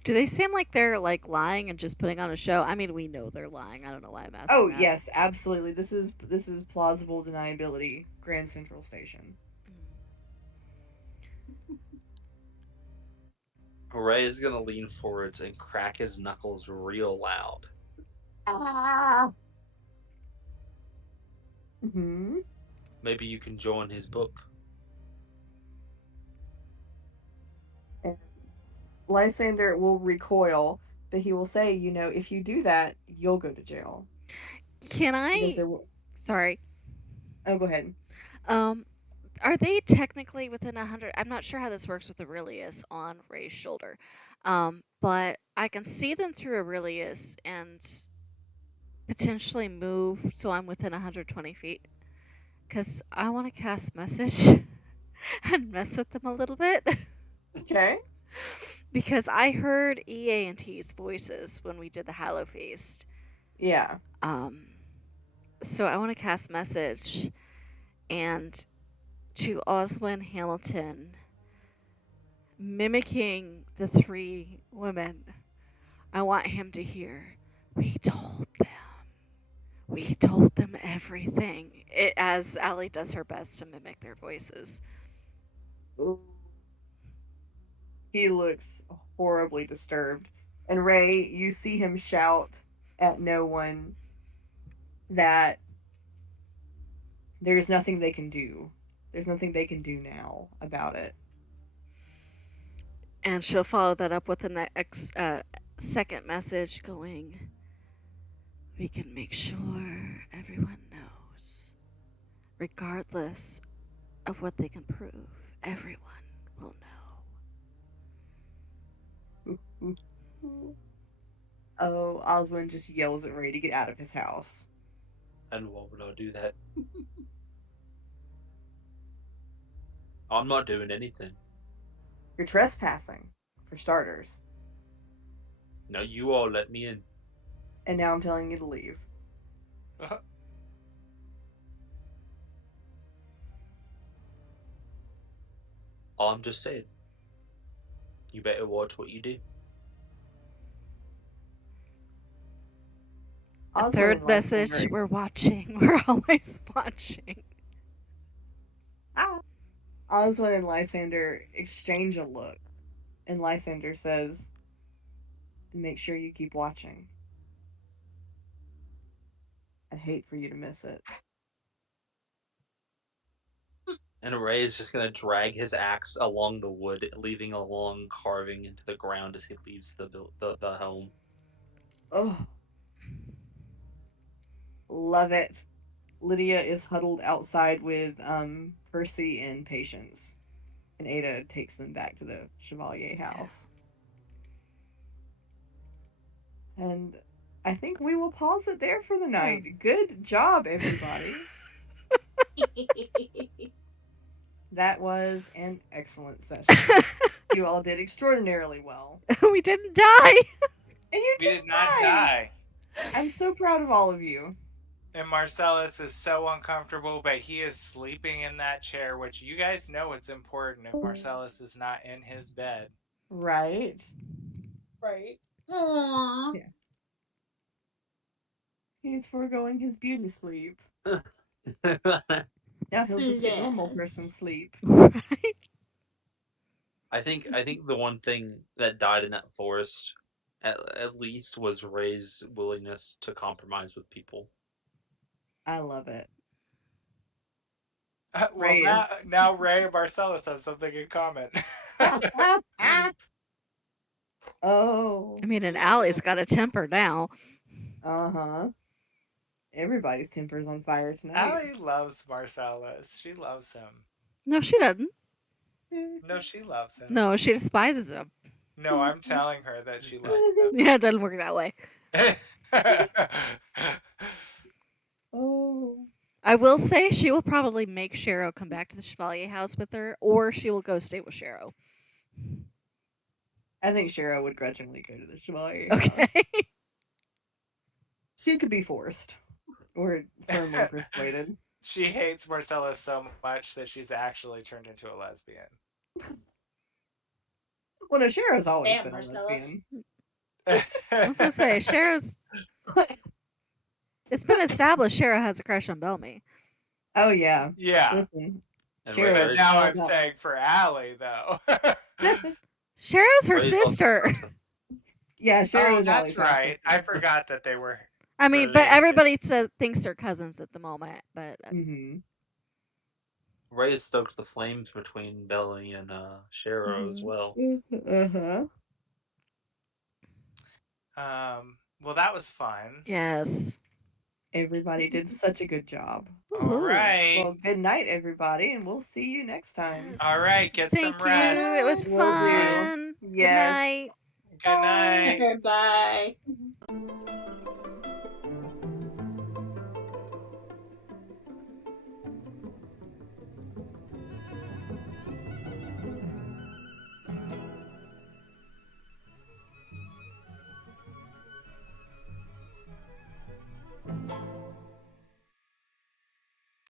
Do they seem like they're like lying and just putting on a show? I mean, we know they're lying. I don't know why I'm asking. Oh that. yes, absolutely. This is plausible deniability. Grand Central Station. Ray is gonna lean forwards and crack his knuckles real loud. Mm-hmm. Maybe you can join his book. And Lysander will recoil, but he will say, you know, if you do that, you'll go to jail. Can I? Sorry. Oh, go ahead. Are they technically within 100? I'm not sure how this works with Aurelius on Ray's shoulder, but I can see them through Aurelius and potentially move so I'm within 120 feet. Because I want to cast message and mess with them a little bit. Okay. Because I heard EA and T's voices when we did the Hallow Feast. Yeah. So I want to cast message and to Oswin Hamilton, mimicking the three women. I want him to hear, we told them everything. As Allie does her best to mimic their voices. Ooh. He looks horribly disturbed. And Ray, you see him shout at no one that there's nothing they can do. There's nothing they can do now about it. And she'll follow that up with the next second message going, we can make sure everyone knows. Regardless of what they can prove, everyone will know. Oh, Oswin just yells at Ray to get out of his house. And why would I do that? I'm not doing anything. You're trespassing, for starters. No, you all let me in. And now I'm telling you to leave. I'm just saying. You better watch what you do. A third message, we're watching. We're always watching. Oswin and Lysander exchange a look. And Lysander says, make sure you keep watching. I'd hate for you to miss it. And Ray is just gonna drag his axe along the wood, leaving a long carving into the ground as he leaves the home. Oh. Love it. Lydia is huddled outside with Percy and Patience. And Ada takes them back to the Chevalier house. And I think we will pause it there for the night. Yeah. Good job, everybody. That was an excellent session. You all did extraordinarily well. We didn't die. And you did not die. I'm so proud of all of you. And Marcellus is so uncomfortable, but he is sleeping in that chair, which you guys know it's important if Marcellus is not in his bed. Right. Right. Aww. Yeah. He's foregoing his beauty sleep. Now he'll just get normal person sleep. Right. I think the one thing that died in that forest, at least, was Ray's willingness to compromise with people. I love it. Well, now Ray and Marcellus have something in common. Oh. I mean, and Allie's got a temper now. Uh-huh. Everybody's temper's on fire tonight. Allie loves Marcellus. She loves him. No, she doesn't. No, she loves him. No, she despises him. No, I'm telling her that she loves him. Yeah, it doesn't work that way. Oh. I will say she will probably make Shero come back to the Chevalier house with her, or she will go stay with Shero. I think Shero would grudgingly go to the Chevalier house. Okay. She could be forced or firmly persuaded. She hates Marcella so much that she's actually turned into a lesbian. Well, no, Shara's always Damn, been a Marcellus. lesbian. I was gonna say Shara's. It's been established Shara has a crush on Bellamy. Oh yeah. Yeah. Listen, And Shara But is now all I'm about- saying for Allie, though. Shara's her Ray's also sister. cousin. Yeah, Shara Oh, is that's Allie's right. I sister. forgot that they were. I mean, but related. everybody thinks they're cousins at the moment. But Mm-hmm. Ray stoked the flames between Bellamy and Shara as Mhm. well. Uh-huh. Well, that was fun. yes. Everybody did such a good job. All Woohoo. right. Well, good night, everybody, and we'll see you next time. Yes. All right, get Thank some rest. you. It was Will do. fun. Yes. Good night. Good night. Bye.